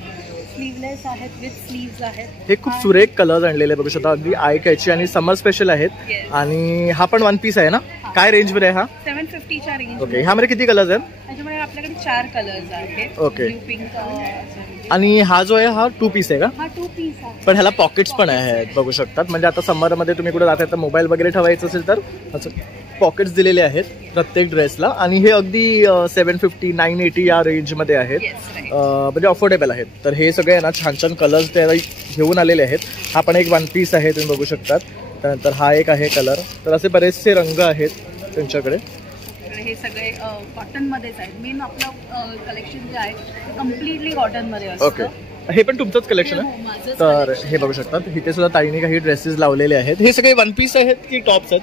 स्लीवलेस आहेत, विथ स्लीव्ज आहेत. हे खूप सुरेख कलर्स आणलेले बघू शकता, अगदी आय कॅची आणि समर स्पेशल आहेत. आणि हा पण वन पीस आहे ना? काय रेंज मध्ये आहे हा? 750च्या रेंज. ओके. ह्यामध्ये किती कलर्स आहेत? त्याच्यामध्ये आपल्याकडे 4 कलर्स आहेत. ओके. Blue, pink. आणि हा जो आहे हा 2 पीस आहे का? हा 2 पीस आहे. पण ह्याला पॉकेट्स पण आहेत बघू शकतात. म्हणजे आता समर मध्ये तुम्ही कुठे जाताय तर मोबाईल वगैरे ठेवायचं असेल तर असं पॉकेट्स दिलेले आहेत प्रत्येक ड्रेसला. आणि हे अगदी 750, 980 या रेंजमध्ये आहेत. म्हणजे अफोर्डेबल आहेत. तर हे सगळे ना छान छान कलर्स ते घेऊन आलेले आहेत. हा पण एक वन पीस आहे, तुम्ही बघू शकतात. त्यानंतर हा एक आहे कलर. तर असे बरेचसे रंग आहेत त्यांच्याकडे. हे सगळे कॉटन मध्येच आहेत. मेन आपलं कलेक्शन जे आहे कम्प्लिटली कॉटन मध्ये असतं. ओके. हे पण तुमचंच कलेक्शन आहे? तर हे बघू शकतात, इथे सुद्धा ताईने काही ड्रेसेस लावलेले आहेत. हे सगळे वन पीस आहेत की टॉप्स आहेत?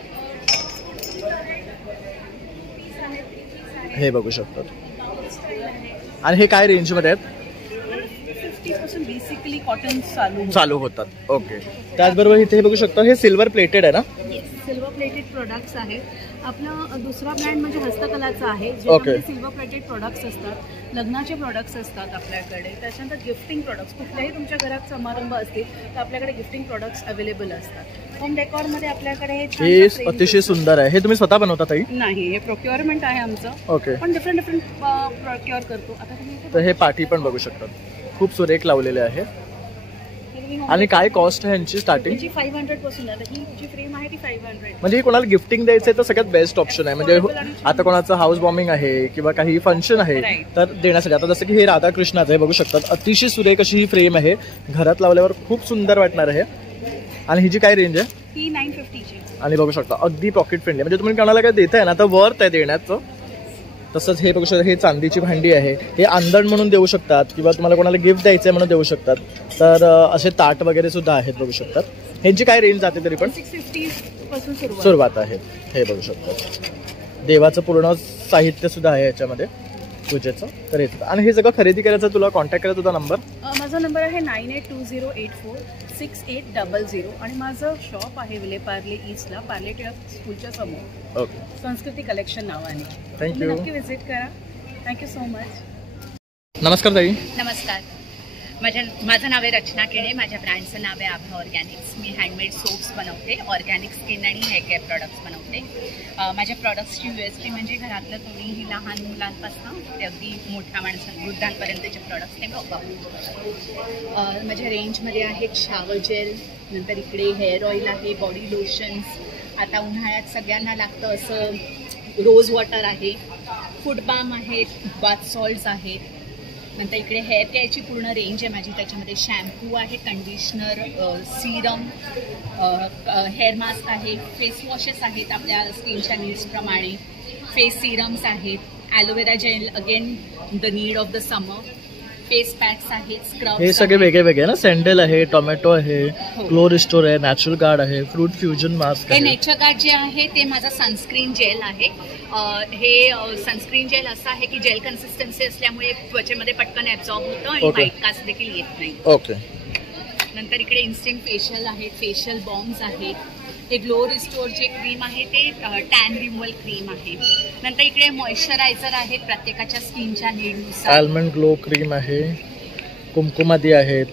हे बघू शकतात. आणि हे काय रेंज मध्ये आहेत? 50% बेसिकली कॉटन चालू होतात. ओके. त्याचबरोबर इथे बघू शकता हे सिल्वर प्लेटेड आहे ना? सिल्वर प्लेटेड प्रोडक्ट्स आहेत. आपला दुसरा ब्रँड म्हणजे हस्तकलाचा आहे, ओके. जे सिल्वर प्लेटेड प्रोडक्ट्स असतात. लग्नाचे प्रोडक्ट्स असतात आपल्याकडे. त्याच्यानंतर गिफ्टिंग प्रोडक्ट्स, कुठल्याही तुमच्या घरात समारंभ असतील तर आपल्याकडे गिफ्टिंग प्रोडक्ट्स अवेलेबल असतात. होम डेकॉरमध्ये आपल्याकडे हे अतिशय सुंदर आहे. हे तुम्ही स्वतः बनवता ताई? नाही, हे प्रोक्युअरमेंट आहे आमचं. ओके. पण डिफरंट प्रोक्युअर करतो. आता तुम्ही तर हे पाठी पण बघू शकतात, खूप सुरेख लावलेले आहे. आणि काय कॉस्ट आहे यांची स्टार्टिंग? 500 पासून. आता ही जी फ्रेम आहे ती 500. म्हणजे कोणाला गिफ्टिंग द्यायचं आहे तर सगळ्यात बेस्ट ऑप्शन आहे. म्हणजे आता कोणाचं हाऊस वॉर्मिंग आहे किंवा काही फंक्शन आहे तर देण्यासाठी. आता जसं की हे राधाकृष्णाचं आहे बघू शकतात, अतिशय सुरेख अशी ही फ्रेम आहे. घरात लावल्यावर खूप सुंदर वाटणार आहे. आणि ही जी काय रेंज आहे? ती 950ची. आणि बघू शकता अगदी पॉकेट फ्रेंडली. म्हणजे तुम्ही कोणाला काय देताय ना तर वर्थ आहे देण्याचं. तसंच हे बघू शकता, हे चांदीची भांडी आहे. हे अंधण म्हणून देऊ शकतात किंवा तुम्हाला कोणाला गिफ्ट द्यायचं आहे म्हणून देऊ शकतात. तर असे ताट वगैरे सुद्धा आहेत बघू शकतात. ह्यांची काय रेंज जाते तरी पण? 650 पासून सुरुवात आहे. हे बघू शकतात. देवाचं पूर्ण साहित्य सुद्धा आहे याच्यामध्ये पूजेचं. तर हे आणि हे सगळं खरेदी करायचं तुला कॉन्टॅक्ट करायचा तुझा नंबर? माझा नंबर आहे 9820846800. आणि माझं शॉप आहे विलेपार्ले ईस्टला, पार्ले स्कूलच्या समोर. ओके. संस्कृती कलेक्शन नावाने. थँक्यू. नक्की व्हिजिट करा. Thank you so much. नमस्कार ताई. नमस्कार. माझं नाव आहे रचना केणे. माझ्या ब्रँडचं नाव आहे आभा ऑर्गॅनिक्स. मी हँडमेड सोप्स बनवते, ऑर्गॅनिक स्किन आणि हेअर केअर प्रॉडक्ट्स बनवते. माझ्या प्रॉडक्ट्सची USP म्हणजे घरातलं कोणीही लहान मुलांपासून ते अगदी मोठ्या वृद्धांपर्यंतचे प्रॉडक्ट्स ते वापरतो. माझ्या रेंजमध्ये आहेत शावर जेल, नंतर इकडे हेअर ऑइल आहे, बॉडी लोशन्स. आता उन्हाळ्यात सगळ्यांना लागतं असं रोज वॉटर आहे, फूड बाम आहेत, बाथ सॉल्ट्स आहेत. नंतर इकडे हेअर केअरची पूर्ण रेंज आहे माझी. त्याच्यामध्ये शॅम्पू आहे, कंडिशनर, सिरम, हेअर मास्क आहे, फेस वॉशेस आहेत आपल्या स्किनच्या नीड्सप्रमाणे, फेस सिरम्स आहेत, aloe vera gel again the need of the summer, face packs आहेत, स्क्रब. हे सगळे वेगळे वेगळे ना? सँडल आहे, टोमॅटो आहे, ग्लो रिस्टोर आहे, नॅचरल गार्ड आहे, फ्रूट फ्युजन मास्क हे आहे. नेचर गार्ड जे आहे ते माझं सनस्क्रीन जेल आहे. हे सनस्क्रीन जेल असं आहे की जेल कन्सिस्टन्सी असल्यामुळे त्वचेमध्ये पटकन ॲब्झॉर्ब होतं आणि Okay. व्हाईट कास्ट देखील येत नाही. ओके. नंतर इकडे इन्स्टिंक्ट फेशियल आहे, फेशियल बॉम्ब्स आहेत. हे ग्लो रिस्टोर जे क्रीम आहे ते टॅन रिमूव्हल क्रीम आहे. नंतर इकडे मॉइश्चरायझर आहेत प्रत्येकाच्या स्किनच्या नीडनुसार. आल्मंड ग्लो क्रीम आहे, कुमकुमादी आहेत,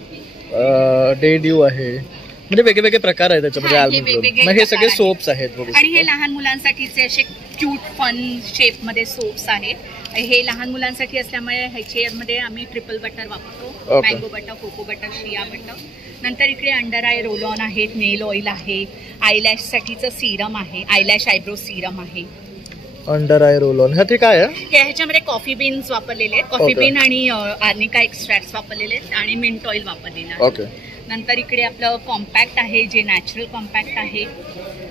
डे ड्यू आहे. म्हणजे वेगवेगळे प्रकार आहेत त्याच्यामध्ये. हा, हे आल्मंड ग्लो. वेगवेगळे मग हे सगळे प्रकार आहेत. सोप्स आहेत बघू आणि हे शकता. लहान मुलांसाठीचे असे क्यूट फन शेपमध्ये सोप्स आहेत. हे लहान मुलांसाठी असल्यामुळे ह्याच्यामध्ये आम्ही ट्रिपल बटर वापरतो. Okay. Mango butter, cocoa butter, shea butter. नंतर इकडे अंडर आय रोल ऑन आहेत, नेल ऑइल आहे, आयलॅशसाठीचं सिरम आहे, आयलॅश आयब्रो सिरम आहे. Under eye roll on. ह्याची काय आहे? ह्याच्यामध्ये कॉफी बीन्स वापरलेले आहेत, कॉफी Okay. बीन आणि आर्निका एक्स्ट्रॅक्ट्स वापरलेले आहेत आणि मिंट ऑइल वापरलेलं आहे. ओके. नंतर इकडे आपलं कॉम्पॅक्ट आहे जे नॅचरल कॉम्पॅक्ट आहे.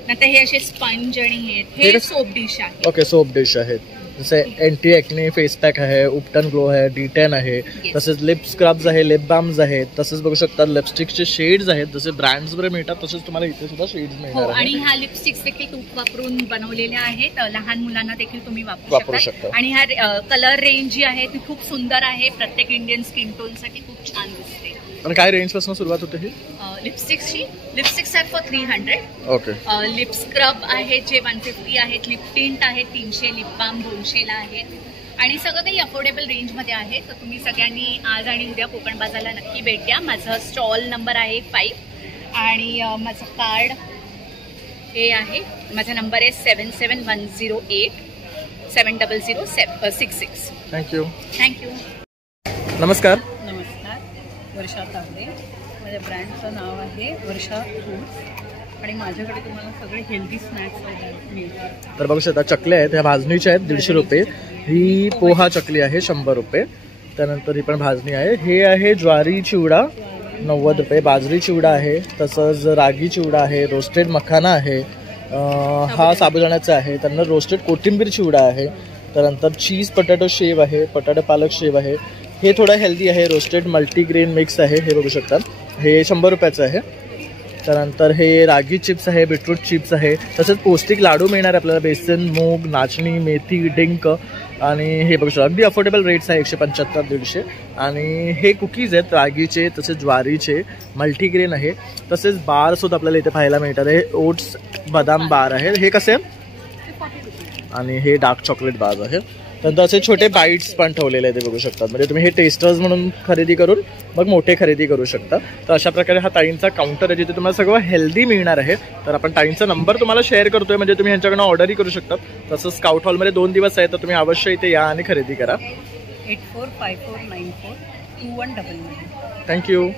नंतर हे असे स्पंज आणि हे सोप डिश आहे. ओके, सोप डिश आहेत. जसे एंटी एक्ने फेस पॅक आहे, उपटन ग्लो आहे, D10 आहे, तसेच लिप स्क्रब्स आहे, लिप बाम्स आहेत, तसेच बघू शकता लिपस्टिकचे शेड्स आहेत, जसे ब्रँड्स वर मिळतात तसेच तुम्हाला इथे सुद्धा शेड्स मिळणार आहेत. आणि ह्या लिपस्टिक्स देखील तूप वापरून बनवलेल्या आहेत, लहान मुलांना देखील तुम्ही वापरू शकता. आणि ह्या कलर रेंज जी आहे ती खूप सुंदर आहे, प्रत्येक इंडियन स्किन टोन साठी खूप छान दिसते. आणि काय रेंज पासून सुरुवात होते ही लिपस्टिक्स आहेत फॉर 300. ओके. लिप स्क्रब आहे जे 150 आहेत, लिप टिंट आहे 300, लिप बाम 200 ला आहेत. आणि सगळं काही अफोर्डेबल रेंजमध्ये आहे. तर तुम्ही सगळ्यांनी आज आणि उद्या कोकण बाजारला नक्की भेट द्या. माझा स्टॉल नंबर आहे 5 आणि माझं कार्ड हे आहे. माझा नंबर आहे 77108700666. थँक्यू. नमस्कार. वर्षा तावडे. माझ्या ब्रँडचं नाव आहे वर्षा फूड्स आणि माझ्याकडे तुम्हाला सगळे हेल्दी स्नॅक्स मिळतात. तर बघू शकता चकल्या आहेत, ह्या भाजणीच्या आहेत 150 रुपये. ही पोहा चकली आहे 100 रुपये. त्यानंतर ही पण भाजणी आहे. हे आहे ज्वारी चिवडा 90 रुपये. बाजरी चिवडा आहे, तसंच रागी चिवडा आहे, रोस्टेड मखाना आहे, हा साबुदाण्याचा आहे. त्यानंतर रोस्टेड कोथिंबीर चिवडा आहे. त्यानंतर चीज पटॅटो शेव आहे, पटाटो पालक शेव आहे. हे थोडं हेल्दी आहे, रोस्टेड मल्टीग्रेन मिक्स आहे, हे बघू शकता. हे 100 रुपयाचं आहे. त्यानंतर हे रागी चिप्स आहे, बीटरूट चिप्स आहे. तसेच पौष्टिक लाडू मिळणार आपल्याला, बेसन, मूग, नाचणी, मेथी, डिंक. आणि हे बघू शकता अगदी अफोर्डेबल रेट्स आहे, 175-150. आणि हे कुकीज आहेत रागीचे, तसेच ज्वारीचे, मल्टीग्रेन आहे. तसेच बार सुद्धा आपल्याला इथे पाहायला मिळतात. हे ओट्स बदाम बार आहे, हे कसे. आणि हे डार्क चॉकलेट बार आहे. त्यानंतर असे छोटे बाईट्स पण ठेवलेले आहेत, ते बघू शकतात. म्हणजे तुम्ही हे टेस्टर्स म्हणून खरेदी करून मग मोठे खरेदी करू शकता. तर अशा प्रकारे हा ताईंचा काउंटर आहे, जिथे तुम्हाला सगळं हेल्दी मिळणार आहे. तर आपण ताईंचा नंबर तुम्हाला शेअर करतोय, म्हणजे तुम्ही यांच्याकडनं ऑर्डरही करू शकता. तसंच स्काउट हॉलमध्ये 2 दिवस आहे, तर तुम्ही अवश्य इथे या आणि खरेदी करा. 8454942199. थँक्यू.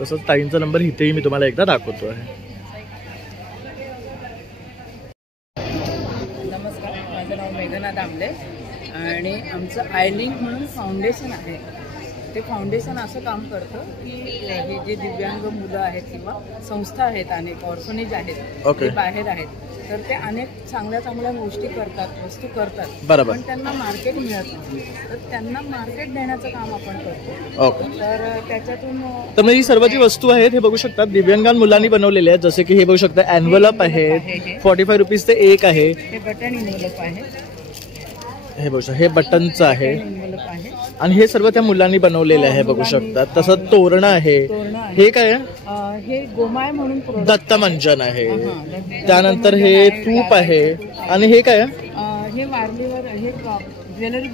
तसंच ताईंचा नंबर इथेही मी तुम्हाला एकदा दाखवतो आहे. नमस्कार, माझं नाव मेघना दामले आणि आमचं आयलिंक म्हणून फाउंडेशन आहे. ते फाउंडेशन असं काम करतं की हे जे दिव्यांग मुलं आहेत किंवा संस्था आहेत, अनेक ऑर्फनेज आहेत, ते बाहेर आहेत, तर ते अनेक चांगल्या गोष्टी करतात, वस्तू करतात, पण त्यांना मार्केट मिळत नाही. तर त्यांना मार्केट देण्याचं काम आपण करतो. तर त्याच्यातून तर ही सर्व जी वस्तू आहेत हे बघू शकता दिव्यांग मुलांनी बनवलेले आहेत. जसे की हे बघू शकता एनव्हलप आहे, 45 रुपीजचे एक आहे. हे बटन एनव्हलप आहे, हे बघू शकता हे बटनचं आहे. आणि हे सर्व त्या मुलांनी बनवलेले आहे, बघू शकता. तसं तोरणं आहे. हे काय आहे, हे गोमाय म्हणून दत्तमंजन आहे. त्यानंतर हे तूप आहे. आणि हे काय आहे, हे वारलीवर हे ज्वेलरी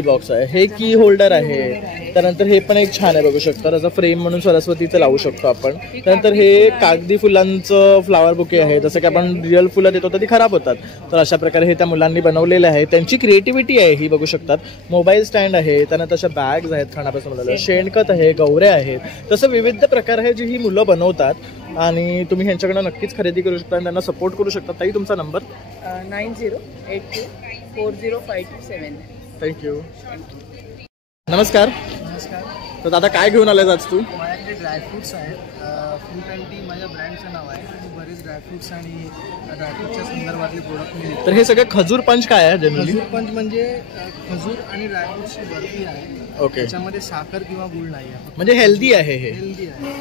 बॉक्स आहे. हे की होल्डर आहे. त्यानंतर हे पण एक छान आहे, बघू शकता. त्याचा फ्रेम म्हणून सरस्वतीचं लावू शकतो आपण. त्यानंतर हे कागदी फुलांचं फ्लावर बुके आहे. जसं की आपण रिअल फुलं देतो तर ती खराब होतात, तर अशा प्रकारे हे त्या मुलांनी बनवलेले आहे. त्यांची क्रिएटिव्हिटी आहे ही, बघू शकतात. मोबाईल स्टँड आहे. त्यानंतर अशा बॅग्स आहेत खाण्यापासून बनवलेल्या, शेणखत आहे, गवऱ्या आहेत. तसं विविध प्रकार आहे जी ही मुलं बनवतात. आणि तुम्ही ह्यांच्याकडनं नक्कीच खरेदी करू शकता आणि त्यांना सपोर्ट करू शकता. ताई तुमचा नंबर 9082405279. थँक्यू. नमस्कार. तर दादा काय घेऊन आलाय आज तू? माझ्याकडे ड्रायफ्रुट्स आहेत. फ्रूट अँड टी माझ्या ब्रँडचं नाव आहे. बरेच ड्रायफ्रुट्स आणि ड्रायफ्रुटच्या संदर्भातले प्रोडक्ट मिळतात. तर हे सगळं खजूर पंच काय आहे जनरली? खजूर पंच म्हणजे खजूर आणि ड्रायफ्रुट्सची बर्फी आहे. ओके. त्याच्यामध्ये साखर किंवा गुळ नाही आहे, म्हणजे हेल्दी आहे. हे हेल्दी आहे,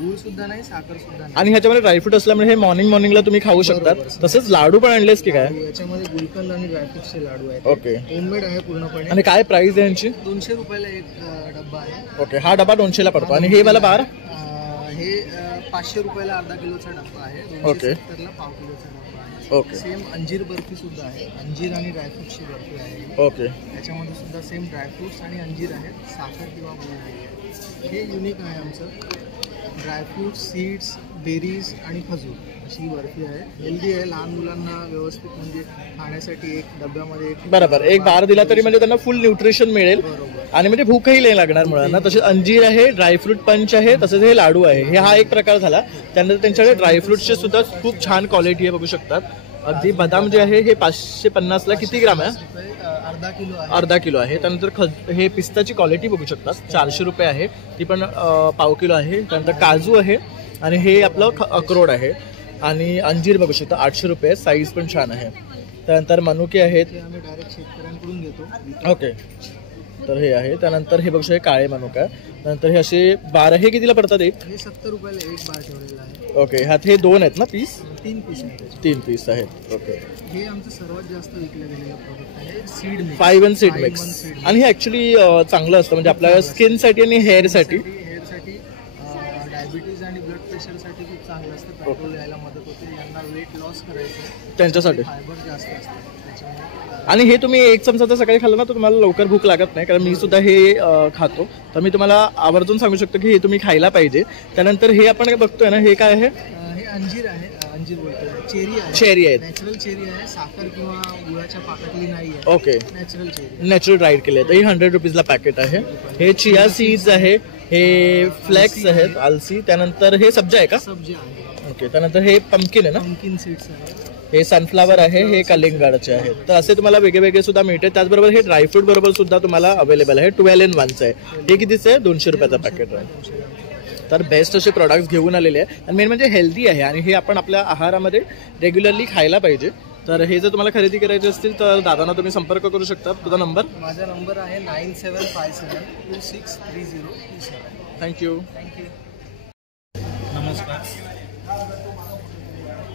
गुळ सुद्धा नाही, साखर सुद्धा नाही. आणि ह्याच्यामध्ये ड्रायफ्रूट असल्यामुळे हे मॉर्निंगला तुम्ही खाऊ शकता. तसंच लाडू पण आणलेस की काय? याच्यामध्ये गुलकंद आणि ड्रायफ्रुट्सचे लाडू आहेत. ओके. होममेड आहे पूर्णपणे. आणि काय प्राइस आहे यांची? 200 रुपयाला एक डब्बा आहे. ओके. हा डबा 200 ला पडतो. आणि हे मला बार हे 500 रुपयाला अर्धा किलोचा डब्बा आहे. ओके. 270 ला पाव किलोचा डब्बा आहे. ओके. सेम अंजीर बर्फी सुद्धा आहे. अंजीर आणि ड्रायफ्रुट्सची बर्फी आहे. ओके. याच्यामध्ये सुद्धा सेम ड्रायफ्रुट्स आणि अंजीर आहेत, साखर किंवा गुळ नाही आहे. हे युनिक आहे आमचं. ड्रायफ्रूट्स, सीड्स, बेरीज आणि खजूर अशी बर्फी आहे. हेल्दी आहे, लहान मुलांना व्यवस्थित म्हणजे खाण्यासाठी एक डब्यामध्ये बरोबर एक बार दिला तरी म्हणजे त्यांना फुल न्यूट्रिशन मिळेल. आणि म्हणजे भूकही नाही लागणार मुलांना. तसेच अंजीर आहे, ड्रायफ्रूट पंच आहे, तसेच हे लाडू आहे. हे हा एक प्रकार झाला. त्यानंतर त्यांच्याकडे ड्रायफ्रुट्सचे सुद्धा खूप छान क्वालिटी आहे, बघू शकतात. अगदी बदाम जे आहे हे 550 ला किती ग्राम आहे? अर्धा किलो आहे. त्यानंतर हे पिस्ताची क्वालिटी बघू शकतात, 400 रुपये आहे. ती पण पाव किलो आहे. त्यानंतर काजू आहे. आणि हे आपलं अक्रोड आहे. आणि अंजीर बघू शकता 800 रुपये. साईज पण छान आहे. त्यानंतर मनुके आहेत. ते आम्ही डायरेक्ट शेतकऱ्यांकडून घेतो. ओके, तर हे आहे. त्यानंतर हे बघू शकता काळे मनुका. नंतर हे असे 12, हे कितीला पडतात एक? हे 70 रुपयाला एक बार ठेवलेला आहे. ओके, ह्यात हे 2 आहेत ना पीस? 3 पीस आहेत. 3 पीस आहेत. ओके, हे आमचं सर्वात जास्त विकलं गेलेलं प्रोडक्ट आहे seed mix. 5 and seed mix. आणि हे ॲक्च्युली चांगलं असतं म्हणजे आपल्या स्किनसाठी आणि हेअरसाठी. हेअरसाठी डायबिटीज आणि ब्लड प्रेशरसाठी खूप चांगलं असतं. पेट्रोल यायला मदत होते. यांना वेट लॉस करायचं त्यांच्यासाठी फायबर जास्त असतं त्याच्यामुळे. आणि हे तुम्ही 1 चमचा तर सकाळी खाल्लं ना तर तुम्हाला लवकर भूक लागत नाही, कारण मी सुद्धा हे खातो. तर मी तुम्हाला आवर्जून सांगू शकतो की हे तुम्ही खायला पाहिजे. त्यानंतर हे आपण बघतोय ना, हे काय आहे? हे अंजीर आहे. अंजीर बोलतो, चेरी आहे. चेरी आहे. नॅचरल चेरी आहे. साखर किंवा गुळाच्या पाकातली नाही आहे. Okay, natural cherry, natural dried केले तर हे 100 रुपीजला पॅकेट आहे. हे चिया सीड्स आहे. हे फ्लेक्स आहेत, आलसी. त्यानंतर हे सब्जा आहे का? सब्जा आहे. ओके, त्यानंतर हे पंपकिन आहे ना? पंपकिन सीड्स आहे. हे सनफ्लावर आहे. हे कलिंगडचे आहेत. तर असे तुम्हाला वेगळे वेगळे सुद्धा मिळते. त्याचबरोबर हे ड्रायफ्रूट बरोबर सुद्धा तुम्हाला अवेलेबल आहे. 12 in 1 आहे. हे कितीचं आहे? 200 रुपयाचं पॅकेट आहे. तर बेस्ट असे प्रॉडक्ट्स घेऊन आलेले आहे. आणि मेन म्हणजे हेल्दी आहे आणि हे आपण आपल्या आहारामध्ये रेग्युलरली खायला पाहिजे. तर हे जर तुम्हाला खरेदी करायचे असतील तर दादांना तुम्ही संपर्क करू शकता. तुझा नंबर? माझा नंबर आहे 9757263037. थँक्यू. नमस्कार,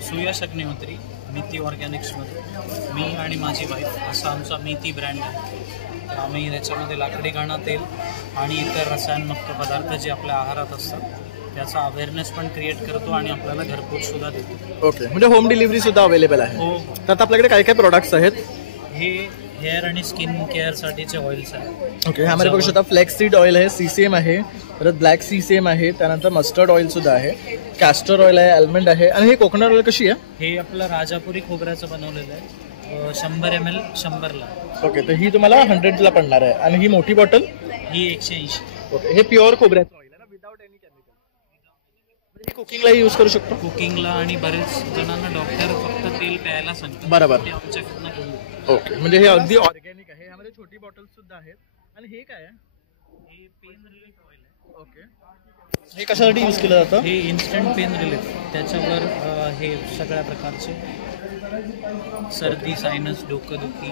सुयश अग्निहोत्री, मेथी ऑर्गॅनिक्समध्ये मी आणि माझी वाईफ असा आमचा मेथी ब्रँड आहे. तर आम्ही त्याच्यामध्ये लाकडी घाणा तेल आणि इतर रसायनमुक्त पदार्थ जे आपल्या आहारात असतात त्याचा अवेअरनेस पण क्रिएट करतो आणि आपल्याला घरपोच सुद्धा देतो. ओके, म्हणजे होम डिलिव्हरी सुद्धा अवेलेबल आहे. हो. तर आता आपल्याकडे काय काय प्रोडक्ट्स आहेत? हे हेअर आणि स्किन केअरसाठीचे ऑइल्स आहेत. ओके, ह्यामध्ये बघू शकता फ्लॅक्स सीड ऑइल आहे, CCM आहे, परत ब्लॅक CCM आहे, त्यानंतर मस्टर्ड ऑइल सुद्धा आहे, कॅस्टर ऑइल आहे, आल्मंड आहे. आणि हे कोकोनट ऑइल कशी आहे? हे आपलं राजापुरी खोबऱ्याचं बनवलेलं आहे. 100 ml 100ला. ओके, तर ही तुम्हाला 100ला पडणार आहे. आणि ही मोठी बॉटल ही 180. ओके, हे प्युअर खोबऱ्याचं ऑइल आहे ना, विदाउट एनी केमिकल. म्हणजे कुकिंगला यूज करू शकतो. कुकिंगला आणि बरेच जणांना डॉक्टर फक्त तेल प्यायला सांगतात. बरोबर. ते आमच्याकडनं घेऊन. ओके, म्हणजे हे अगदी ऑर्गॅनिक आहे. ह्यामध्ये छोटी बॉटल सुद्धा आहेत. आणि हे काय आहे? हे पेन रिलीफ ऑइल आहे. ओके, हे कशासाठी यूज केलं जातं? हे इन्स्टंट पेन रिलीफ. त्याच्यावर हे सगळ्या प्रकारचे सर्दी, सायनस, डोकंदुखी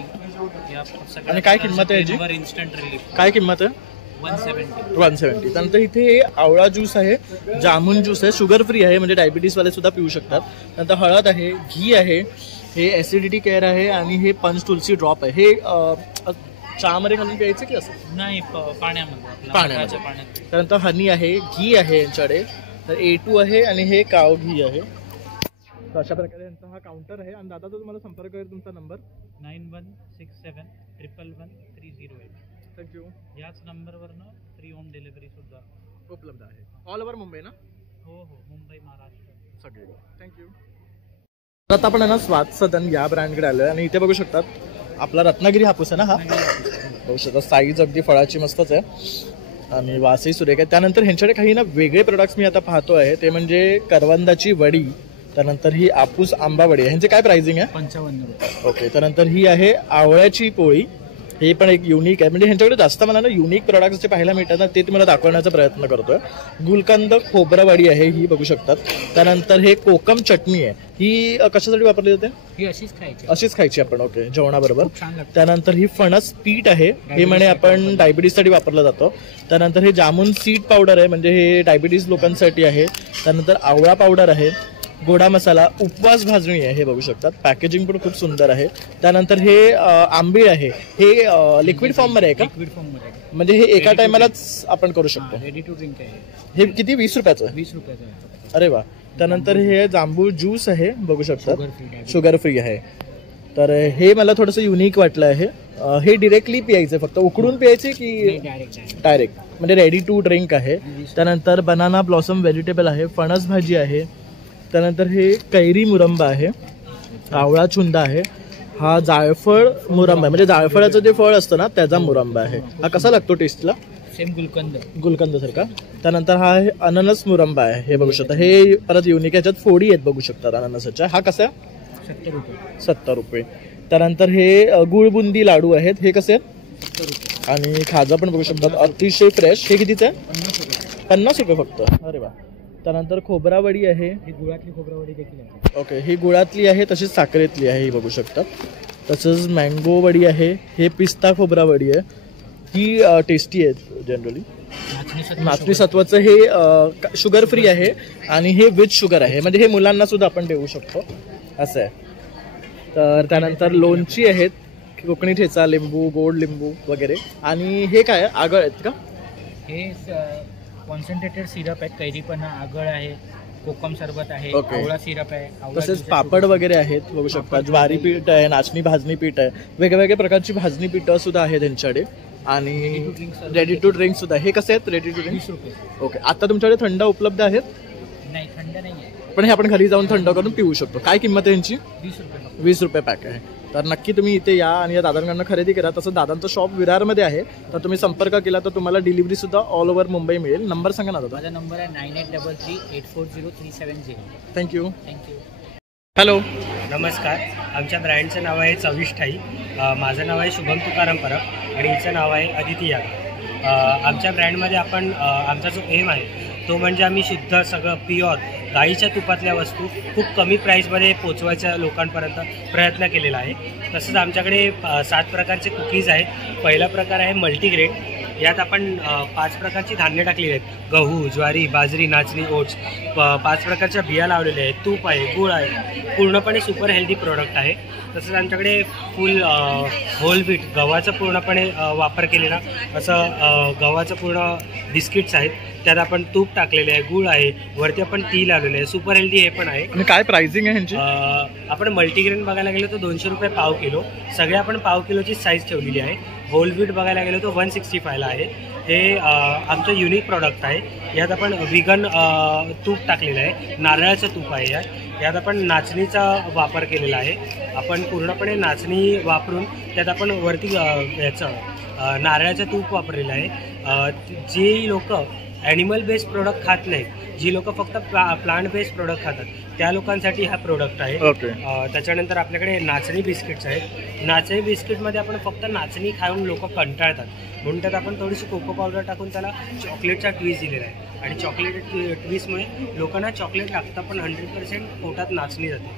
या सगळ्या. आणि काय किंमत आहे याची? Instant relief. काय किंमत आहे? 170. त्यानंतर इथे आवळा ज्यूस आहे, जामुन ज्यूस आहे, शुगर फ्री आहे, म्हणजे डायबिटीसवाले सुद्धा पिऊ शकतात. नंतर हळद आहे, घी आहे, हे ॲसिडिटी केअर आहे आणि हे पंच तुलसी ड्रॉप आहे. हे चहामध्ये घालून प्यायचं की असं? नाही, पाण्यामध्ये. त्यानंतर हनी आहे, घी आहे यांच्याकडे. तर A2 आहे आणि हे काव घी आहे. तर अशा प्रकारे यांचा हा काउंटर आहे. आणि दादा तो तुम्हाला संपर्क करेल. तुमचा नंबर? 9167111308. थँक्यू. याच नंबरवरनं फ्री होम डिलिव्हरी सुद्धा उपलब्ध आहे. ऑल ओव्हर मुंबई ना? हो, मुंबई, महाराष्ट्र सगळे. थँक्यू. आता आपण ना स्वाद सदन या ब्रँडकडे आलोय आणि इथे बघू शकतात आपला रत्नागिरी हापूस आहे ना, हा बघू शकता. साईज अगदी फळाची मस्तच आहे आणि वासही सुरेख आहे. त्यानंतर ह्यांच्याकडे काही ना वेगळे प्रोडक्ट्स मी आता पाहतो आहे, ते म्हणजे करवंदाची वडी, त्यानंतर ही आपूस आंबा वडी. ह्यांचे काय प्राइसिंग आहे? 55 रुपये. ओके, त्यानंतर ही आहे आवळ्याची पोळी. हे पण एक युनिक आहे. म्हणजे ह्यांच्याकडे जास्त मला ना युनिक प्रोडक्ट्स जे पाहायला मिळतात ना ते तुम्हाला दाखवण्याचा प्रयत्न करतोय. गुलकंद खोबरावडी आहे, ही बघू शकतात. त्यानंतर हे कोकम चटणी आहे, ही कशासाठी वापरली जाते? ही अशीच खायची आपण. ओके, जेवणाबरोबर. त्यानंतर ही फणस पीठ आहे, हे म्हणे आपण डायबिटीससाठी वापरलं जातं. त्यानंतर हे जामुन सीड पावडर आहे, म्हणजे हे डायबिटीस लोकांसाठी आहे. त्यानंतर आवळा पावडर आहे, गोडा मसाला, उपवास भाजणी आहे, हे बघू शकतात. पॅकेजिंग पण खूप सुंदर आहे. त्यानंतर हे आंबीळ आहे, हे लिक्विड फॉर्म मध्ये आहे का? लिक्विड फॉर्म मध्ये. म्हणजे हे एका टायमालाच आपण करू शकतो. रेडी टू ड्रिंक आहे. हे किती? 20 रुपयाचं? 20 रुपयाचं आहे. अरे वा. त्यानंतर हे जांभूळ ज्यूस आहे, बघू शकतात, शुगर फ्री आहे. तर हे मला थोडंसं युनिक वाटलं आहे. हे डिरेक्टली प्यायचं, फक्त उकडून प्यायचे की डायरेक्ट? म्हणजे रेडी टू ड्रिंक आहे. त्यानंतर बनाना ब्लॉसम व्हेजिटेबल आहे, फणस भाजी आहे. त्यानंतर हे कैरी मुरंबा आहे, आवळा चुंदा आहे, हा जायफळ मुरंबा आहे, म्हणजे जायफळाचं जे फळ असतं ना त्याचा मुरंबा आहे. हा कसा लागतो टेस्टला? सेम गुलकंद सारखा. त्यानंतर हा आहे अननस मुरंबा आहे, हे बघू शकता. हे परत युनिक, याच्यात फोडी आहेत बघू शकतात अननसाच्या. हा कसा? 70 रुपये. 70 रुपये. त्यानंतर हे गुळबुंदी लाडू आहेत, हे कसे आहेत? 70 रुपये. आणि खाजा पण बघू शकतात, अतिशय फ्रेश. हे कितीचं आहे? 50 रुपये फक्त. अरे वा. त्यानंतर खोबरावडी आहे, ही गुळातली खोबरावडी देखील आहे. ओके, ही गुळातली आहे, तशीच साखरेतली आहे, ही बघू शकतात. तसंच मँगो वडी आहे, हे पिस्ता खोबरा वडी आहे, ही टेस्टी आहे जनरली. नाचणी सत्वाचं हे शुगर फ्री आहे आणि हे विथ शुगर आहे, म्हणजे हे मुलांना सुद्धा आपण देऊ शकतो असं आहे. तर त्यानंतर लोणची आहेत, कोकणी ठेचा, लिंबू, गोड लिंबू वगैरे. आणि हे काय आगळ आहेत का? हे कॉन्सन्ट्रेटेड सिरप आहेत, कैरीपणा, आगळ आहे, कोकम सरबत आहे, आवळा सिरप आहे. तसेच पापड वगैरे आहेत बघू शकता. ज्वारी पीठ आहे, नाचणी भाजणी पीठ आहे, वेगवेगळ्या प्रकारची भाजणी पीठं सुद्धा आहेत त्यांच्याकडे. आणि रेडी टू ड्रिंक सुद्धा. हे कसे आहेत रेडी टू ड्रिंक? 20 रुपये. ओके. आता तुमच्याकडे थंड उपलब्ध आहेत? नाही, थंड नाही आहे, पण हे आपण घरी जाऊन थंड करून पिऊ शकतो. काय किंमत आहे यांची? 20 रुपये. 20 रुपये पॅक आहे. तर नक्की तुम्ही इथे या आणि या दादांकडनं खरेदी करा. तसं दादांचं शॉप विरारमध्ये आहे, तर तुम्ही संपर्क केला तर तुम्हाला डिलिव्हरी सुद्धा ऑल ओव्हर मुंबई मिळेल. नंबर सांगा ना दादा. माझा नंबर आहे 9833840370. थँक्यू. थँक्यू. हॅलो, नमस्कार. आमच्या ब्रँडचं नाव आहे चविष्ठाई. माझं नाव आहे शुभम तुकाराम परब आणि हिचं नाव आहे अदिती यादव. आमच्या ब्रँडमध्ये आपण आमचा जो एम आहे तो म्हणजे आम्ही शुद्ध सगळं प्युअर गाईच्या तुपातल्या वस्तू खूप कमी प्राईसमध्ये पोचवायच्या लोकांपर्यंत प्रयत्न केलेला आहे. तसंच आमच्याकडे 7 प्रकारचे कुकीज आहेत. पहिला प्रकार आहे मल्टीग्रेन. यात आपण 5 प्रकारची धान्य टाकलेली आहेत, गहू, ज्वारी, बाजरी, नाचणी, ओट्स. 5 प्रकारच्या बिया लावलेल्या आहेत, तूप आहे, गूळ आहे. पूर्णपणे सुपर हेल्दी प्रोडक्ट आहे. तसंच आमच्याकडे फुल होल व्हीट गव्हाचा पूर्णपणे वापर केलेला असं गव्हाचं पूर्ण बिस्किट्स आहेत. त्यात आपण तूप टाकलेले आहे, गूळ आहे, वरती आपण ती लावलेले आहे. सुपर हेल्दी हे पण आहे. आणि काय प्राइसिंग आहे ह्यांची? आपण मल्टीग्रेन बघायला गेलो तर 200 रुपये पाव किलो. सगळे आपण पाव किलोची साईज ठेवलेली आहे. होल व्हीट बघायला गेलो तर 165ला आहे. हे आमचं युनिक प्रॉडक्ट आहे. यात आपण विगन तूप टाकलेलं आहे, नारळाचं तूप आहे. यात आपण नाचणीचा वापर केलेला आहे. आपण पूर्णपणे नाचणी वापरून त्यात आपण वरती याचं नारळाचं तूप वापरलेलं आहे. जी लोक ॲनिमल बेस्ड प्रोडक्ट खात नाहीत, जी लोक फक्त प्लांट बेस्ड प्रोडक्ट खातात, त्या लोकांसाठी हा प्रोडक्ट आहे. त्याच्यानंतर आपल्याकडे नाचणी बिस्किट्स आहेत. नाचणी बिस्किटमध्ये आपण फक्त नाचणी खाऊन लोक कंटाळतात, म्हणून त्यात आपण थोडीशी कोको पावडर टाकून त्याला चॉकलेटचा ट्विस्ट दिलेला आहे. आणि चॉकलेट ट्विस्टमुळे लोकांना चॉकलेट लागतं, पण 100% पोटात नाचणी जाते.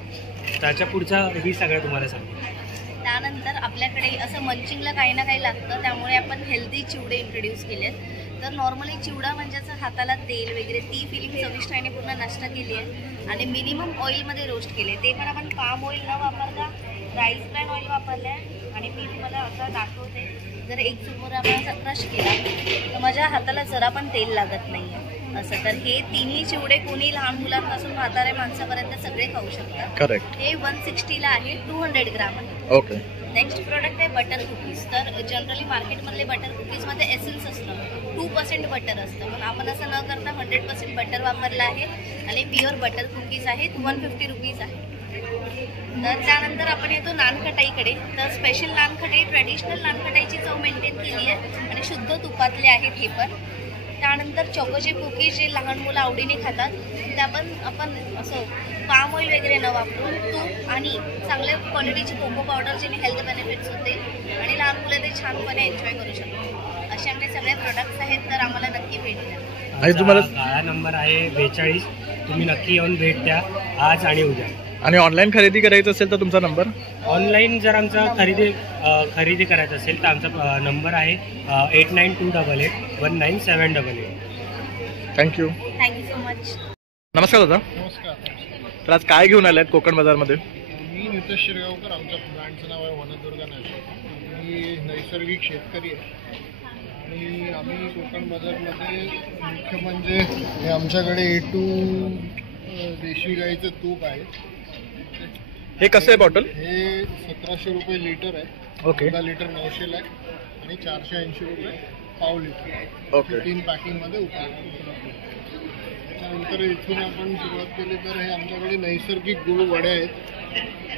त्याच्या पुढचा ही सगळं तुम्हाला सांगतो. त्यानंतर आपल्याकडे असं मंचिंगला काही ना काही लागतं, त्यामुळे आपण हेल्दी चिवडे इंट्रोड्यूस केलेत. तर नॉर्मली चिवडा म्हणजे असं हाताला तेल वगैरे ती फिलिंग चविष्ठाईने पूर्ण नष्ट केली आहे आणि मिनिमम ऑइलमध्ये रोस्ट केले. ते पण आपण पाम ऑइल न वापरता राईस ब्रँड ऑइल वापरलं आहे. आणि मी तुम्हाला असं दाखवते, जर एक चुरमुर आपण असा क्रश केला तर माझ्या हाताला जरा पण तेल लागत नाही आहे असं. तर हे तिन्ही चिवडे कोणी लहान मुलांपासून म्हाताऱ्या माणसापर्यंत सगळे खाऊ शकतात. करेक्ट. हे 160ला आहे, 200 ग्राम आहे. ओके. नेक्स्ट प्रोडक्ट आहे बटर कुकीज. तर जनरली मार्केटमधले बटर कुकीजमध्ये एसेन्स असतं, 2% बटर असतं, पण आपण असं न करता 100% बटर वापरलं आहे आणि प्युअर बटर कुकीज आहेत. 150 रुपीज आहे. तर त्यानंतर आपण येतो नानखटाईकडे. तर स्पेशल नानखटाई ट्रेडिशनल नानखटाईची चव मेंटेन केली आहे आणि शुद्ध तुपातले आहेत हे पण. त्यानंतर चोकोचे कुकीज जे लहान मुलं आवडीने खातात, त्या पण आपण असं पाम ऑइल वगैरे न वापरून तूप आणि चांगल्या क्वालिटीची कोको पावडर ज्याने हेल्थ बेनिफिट्स होते आणि लहान मुलं ते छानपणे एन्जॉय करू शकतात. असे आमचे सगळे प्रोडक्ट्स आहेत, तर आम्हाला नक्की भेट द्या. आणि तुम्हाला गाळा नंबर आहे 42. तुम्ही नक्की येऊन भेट द्या आज आणि उद्या. आणि ऑनलाईन खरेदी करायचं असेल तर तुमचा नंबर? ऑनलाईन जर आमचा खरेदी करायचं असेल तर आमचा नंबर आहे 8928819788. थँक्यू. Thank you so much. नमस्कार दादा. नमस्कार. तर आज काय घेऊन आलात कोकण बाजारमध्ये? मी नितेश शिरगावकर. आमच्या ब्रँडचं नाव आहे वनदुर्गा नॅचरल. मी नैसर्गिक शेतकरी आहे आणि आम्ही कोकण बाजारमध्ये मुख्य म्हणजे हे आमच्याकडे A2 देशी गाईचं तूप आहे. हे कसं आहे बॉटल? हे 1700 रुपये लिटर आहे. ओके. 10 लिटर 900ला आहे आणि 480 रुपये पाव लिटर. ओके. 3 पॅकिंगमध्ये उपलब्ध. त्याच्यानंतर इथून आपण सुरुवात केली तर हे आमच्याकडे नैसर्गिक गुळ वडे आहेत.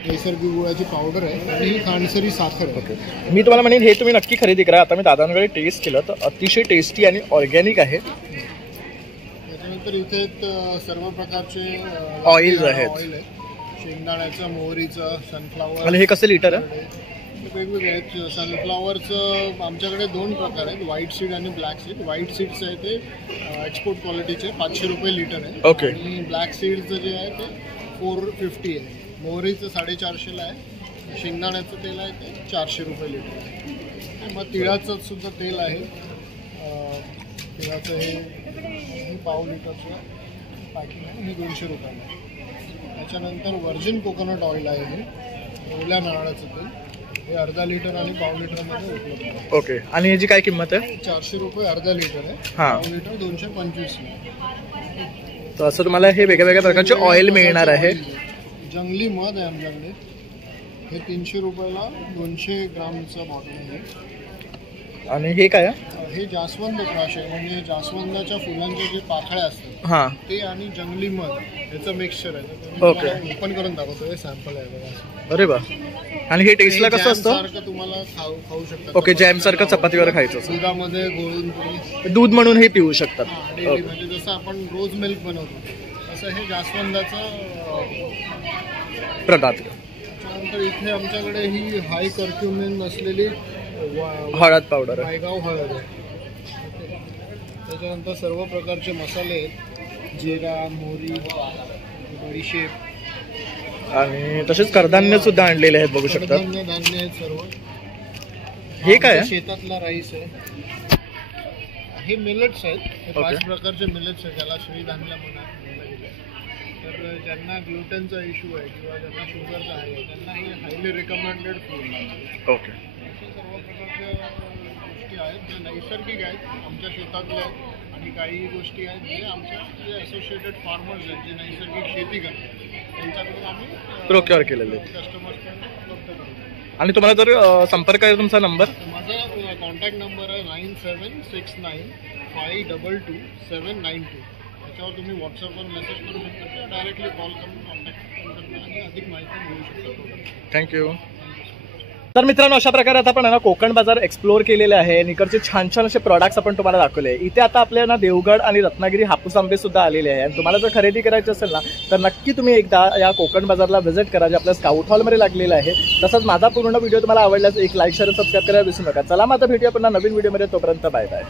नैसर्गिक गुळाची पावडर आहे आणि ही खांडसरी साखर आहे. मी तुम्हाला म्हणेन हे तुम्ही नक्की खरेदी करा. आता मी दादांकडे टेस्ट केलं तर अतिशय टेस्टी आणि ऑर्गॅनिक आहे. त्याच्यानंतर इथे सर्व प्रकारचे ऑइल्स आहेत. ऑइल आहे, शेंगदाण्याचं, मोहरीचं, सनफ्लावर. आणि हे कसं लिटर आहे? वेगवेगळे आहेत. सनफ्लावरचं आमच्याकडे 2 प्रकार आहेत, व्हाईट सीड आणि ब्लॅक सीड. व्हाईट सीड्स आहे ते एक्सपोर्ट क्वालिटीचे 500 रुपये लिटर आहे. ओके. आणि ब्लॅक सीडचं जे आहे ते 450 आहे. मोहरीचं 450ला आहे शेंगदाण्याचं तेल आहे ते 400 रुपये लिटर. मग तिळाचं सुद्धा तेल आहे. तिळाचं हे पाव लिटरचं पॅकिंग आहे, हे 200 रुपयाला आहे. त्याच्यानंतर व्हर्जिन कोकोनट ऑइल आहे, हे ओल्या नारळाचं तेल, हे अर्धा लिटर आणि पाव लिटरमध्ये उपलब्ध आहे. ओके. आणि याची काय किंमत आहे? 400 रुपये अर्धा लिटर आहे. पाव लिटर 225. तर असं तुम्हाला हे वेगळ्या वेगळ्या प्रकारचे ऑइल मिळणार आहे. जंगली मध आहे आमच्याकडे, हे 300 रुपयाला 200 ग्रामचं बॉटल आहे. आणि हे काय आहे? हे जास्वंद क्रश आहे, म्हणजे जास्वंदाच्या फुलांचे जे पाकळ्या असतात ते आणि जंगली मध याचं मिक्सचर आहे. ओके. ओपन करून दाखवतो, हे सॅम्पल आहे बघा. अरे बा. आणि हे टेस्टला कसं असतं? सारखं तुम्हाला खाऊ शकता. ओके, जॅम सारखं चपातीवर खायचं असतं. दुधामध्ये गोळून तुम्ही दूध म्हणून हे पिऊ शकतात. म्हणजे जसं आपण रोज मिल्क बनवतो तसं हे जास्वंदाचं प्रदात. त्यानंतर इथे आमच्याकडे ही हाय कर्क्युमिन असलेली हळद पावडर आहे, वायगाव हळद आहे. त्याच्यानंतर सर्व प्रकारचे मसाले आहेत, जिरा, मोहरी, बडीशेप, आणि तसेच कडधान्य सुद्धा आणलेले आहेत, बघू शकता. धान्य आहेत सर्व. हे काय आहे? शेतातला राईस आहे. हे मिलेट्स आहेत, हे 5 प्रकारचे मिलेट्स आहेत, ज्याला श्रीधान्य म्हणा. तर ज्यांना ग्लुटेनचा इश्यू आहे किंवा ज्यांना शुगरचा आहे त्यांना हे हायली रिकमेंडेड फूड आहे. ओके. सर्व प्रकारच्या गोष्टी आहेत जे नैसर्गिक आहेत, आमच्या शेतातल्या आहेत, आणि काही गोष्टी आहेत जे आमच्या जे असोसिएटेड फार्मर्स आहेत जे नैसर्गिक शेती करतात त्यांच्याकडून आम्ही प्रोक्युअर केलेले कस्टमर्सकडून उपलब्ध करतो. आणि तुम्हाला जर संपर्क आहे तुमचा नंबर? माझा कॉन्टॅक्ट नंबर आहे 9769522792. त्याच्यावर तुम्ही व्हॉट्सअपवर मेसेज करू शकता किंवा डायरेक्टली कॉल करून कॉन्टॅक्ट करू शकता आणि अधिक माहिती मिळू शकता. थँक्यू. तर मित्रांनो, अशा प्रकारे आता आपण ना कोकण बाजार एक्सप्लोर केलेले आहे. इकडचे छान छान असे प्रोडक्ट्स आपण तुम्हाला दाखवले. इथे आता आपल्याला देवगड आणि रत्नागिरी हापूस आंबे सुद्धा आलेले आहे. आणि तुम्हाला जर खरेदी करायची असेल ना तर नक्की तुम्ही एकदा या कोकण बाजारला व्हिजिट करा, जे आपल्या स्काउट हॉलमध्ये लागलेलं आहे. तसंच माझा पूर्ण व्हिडिओ तुम्हाला आवडल्यास एक लाईक, शेअर, सबस्क्राईब करायला विसरू नका. चला, माझा भेटूया पुन्हा नवीन व्हिडिओमध्ये. तोपर्यंत बाय बाय.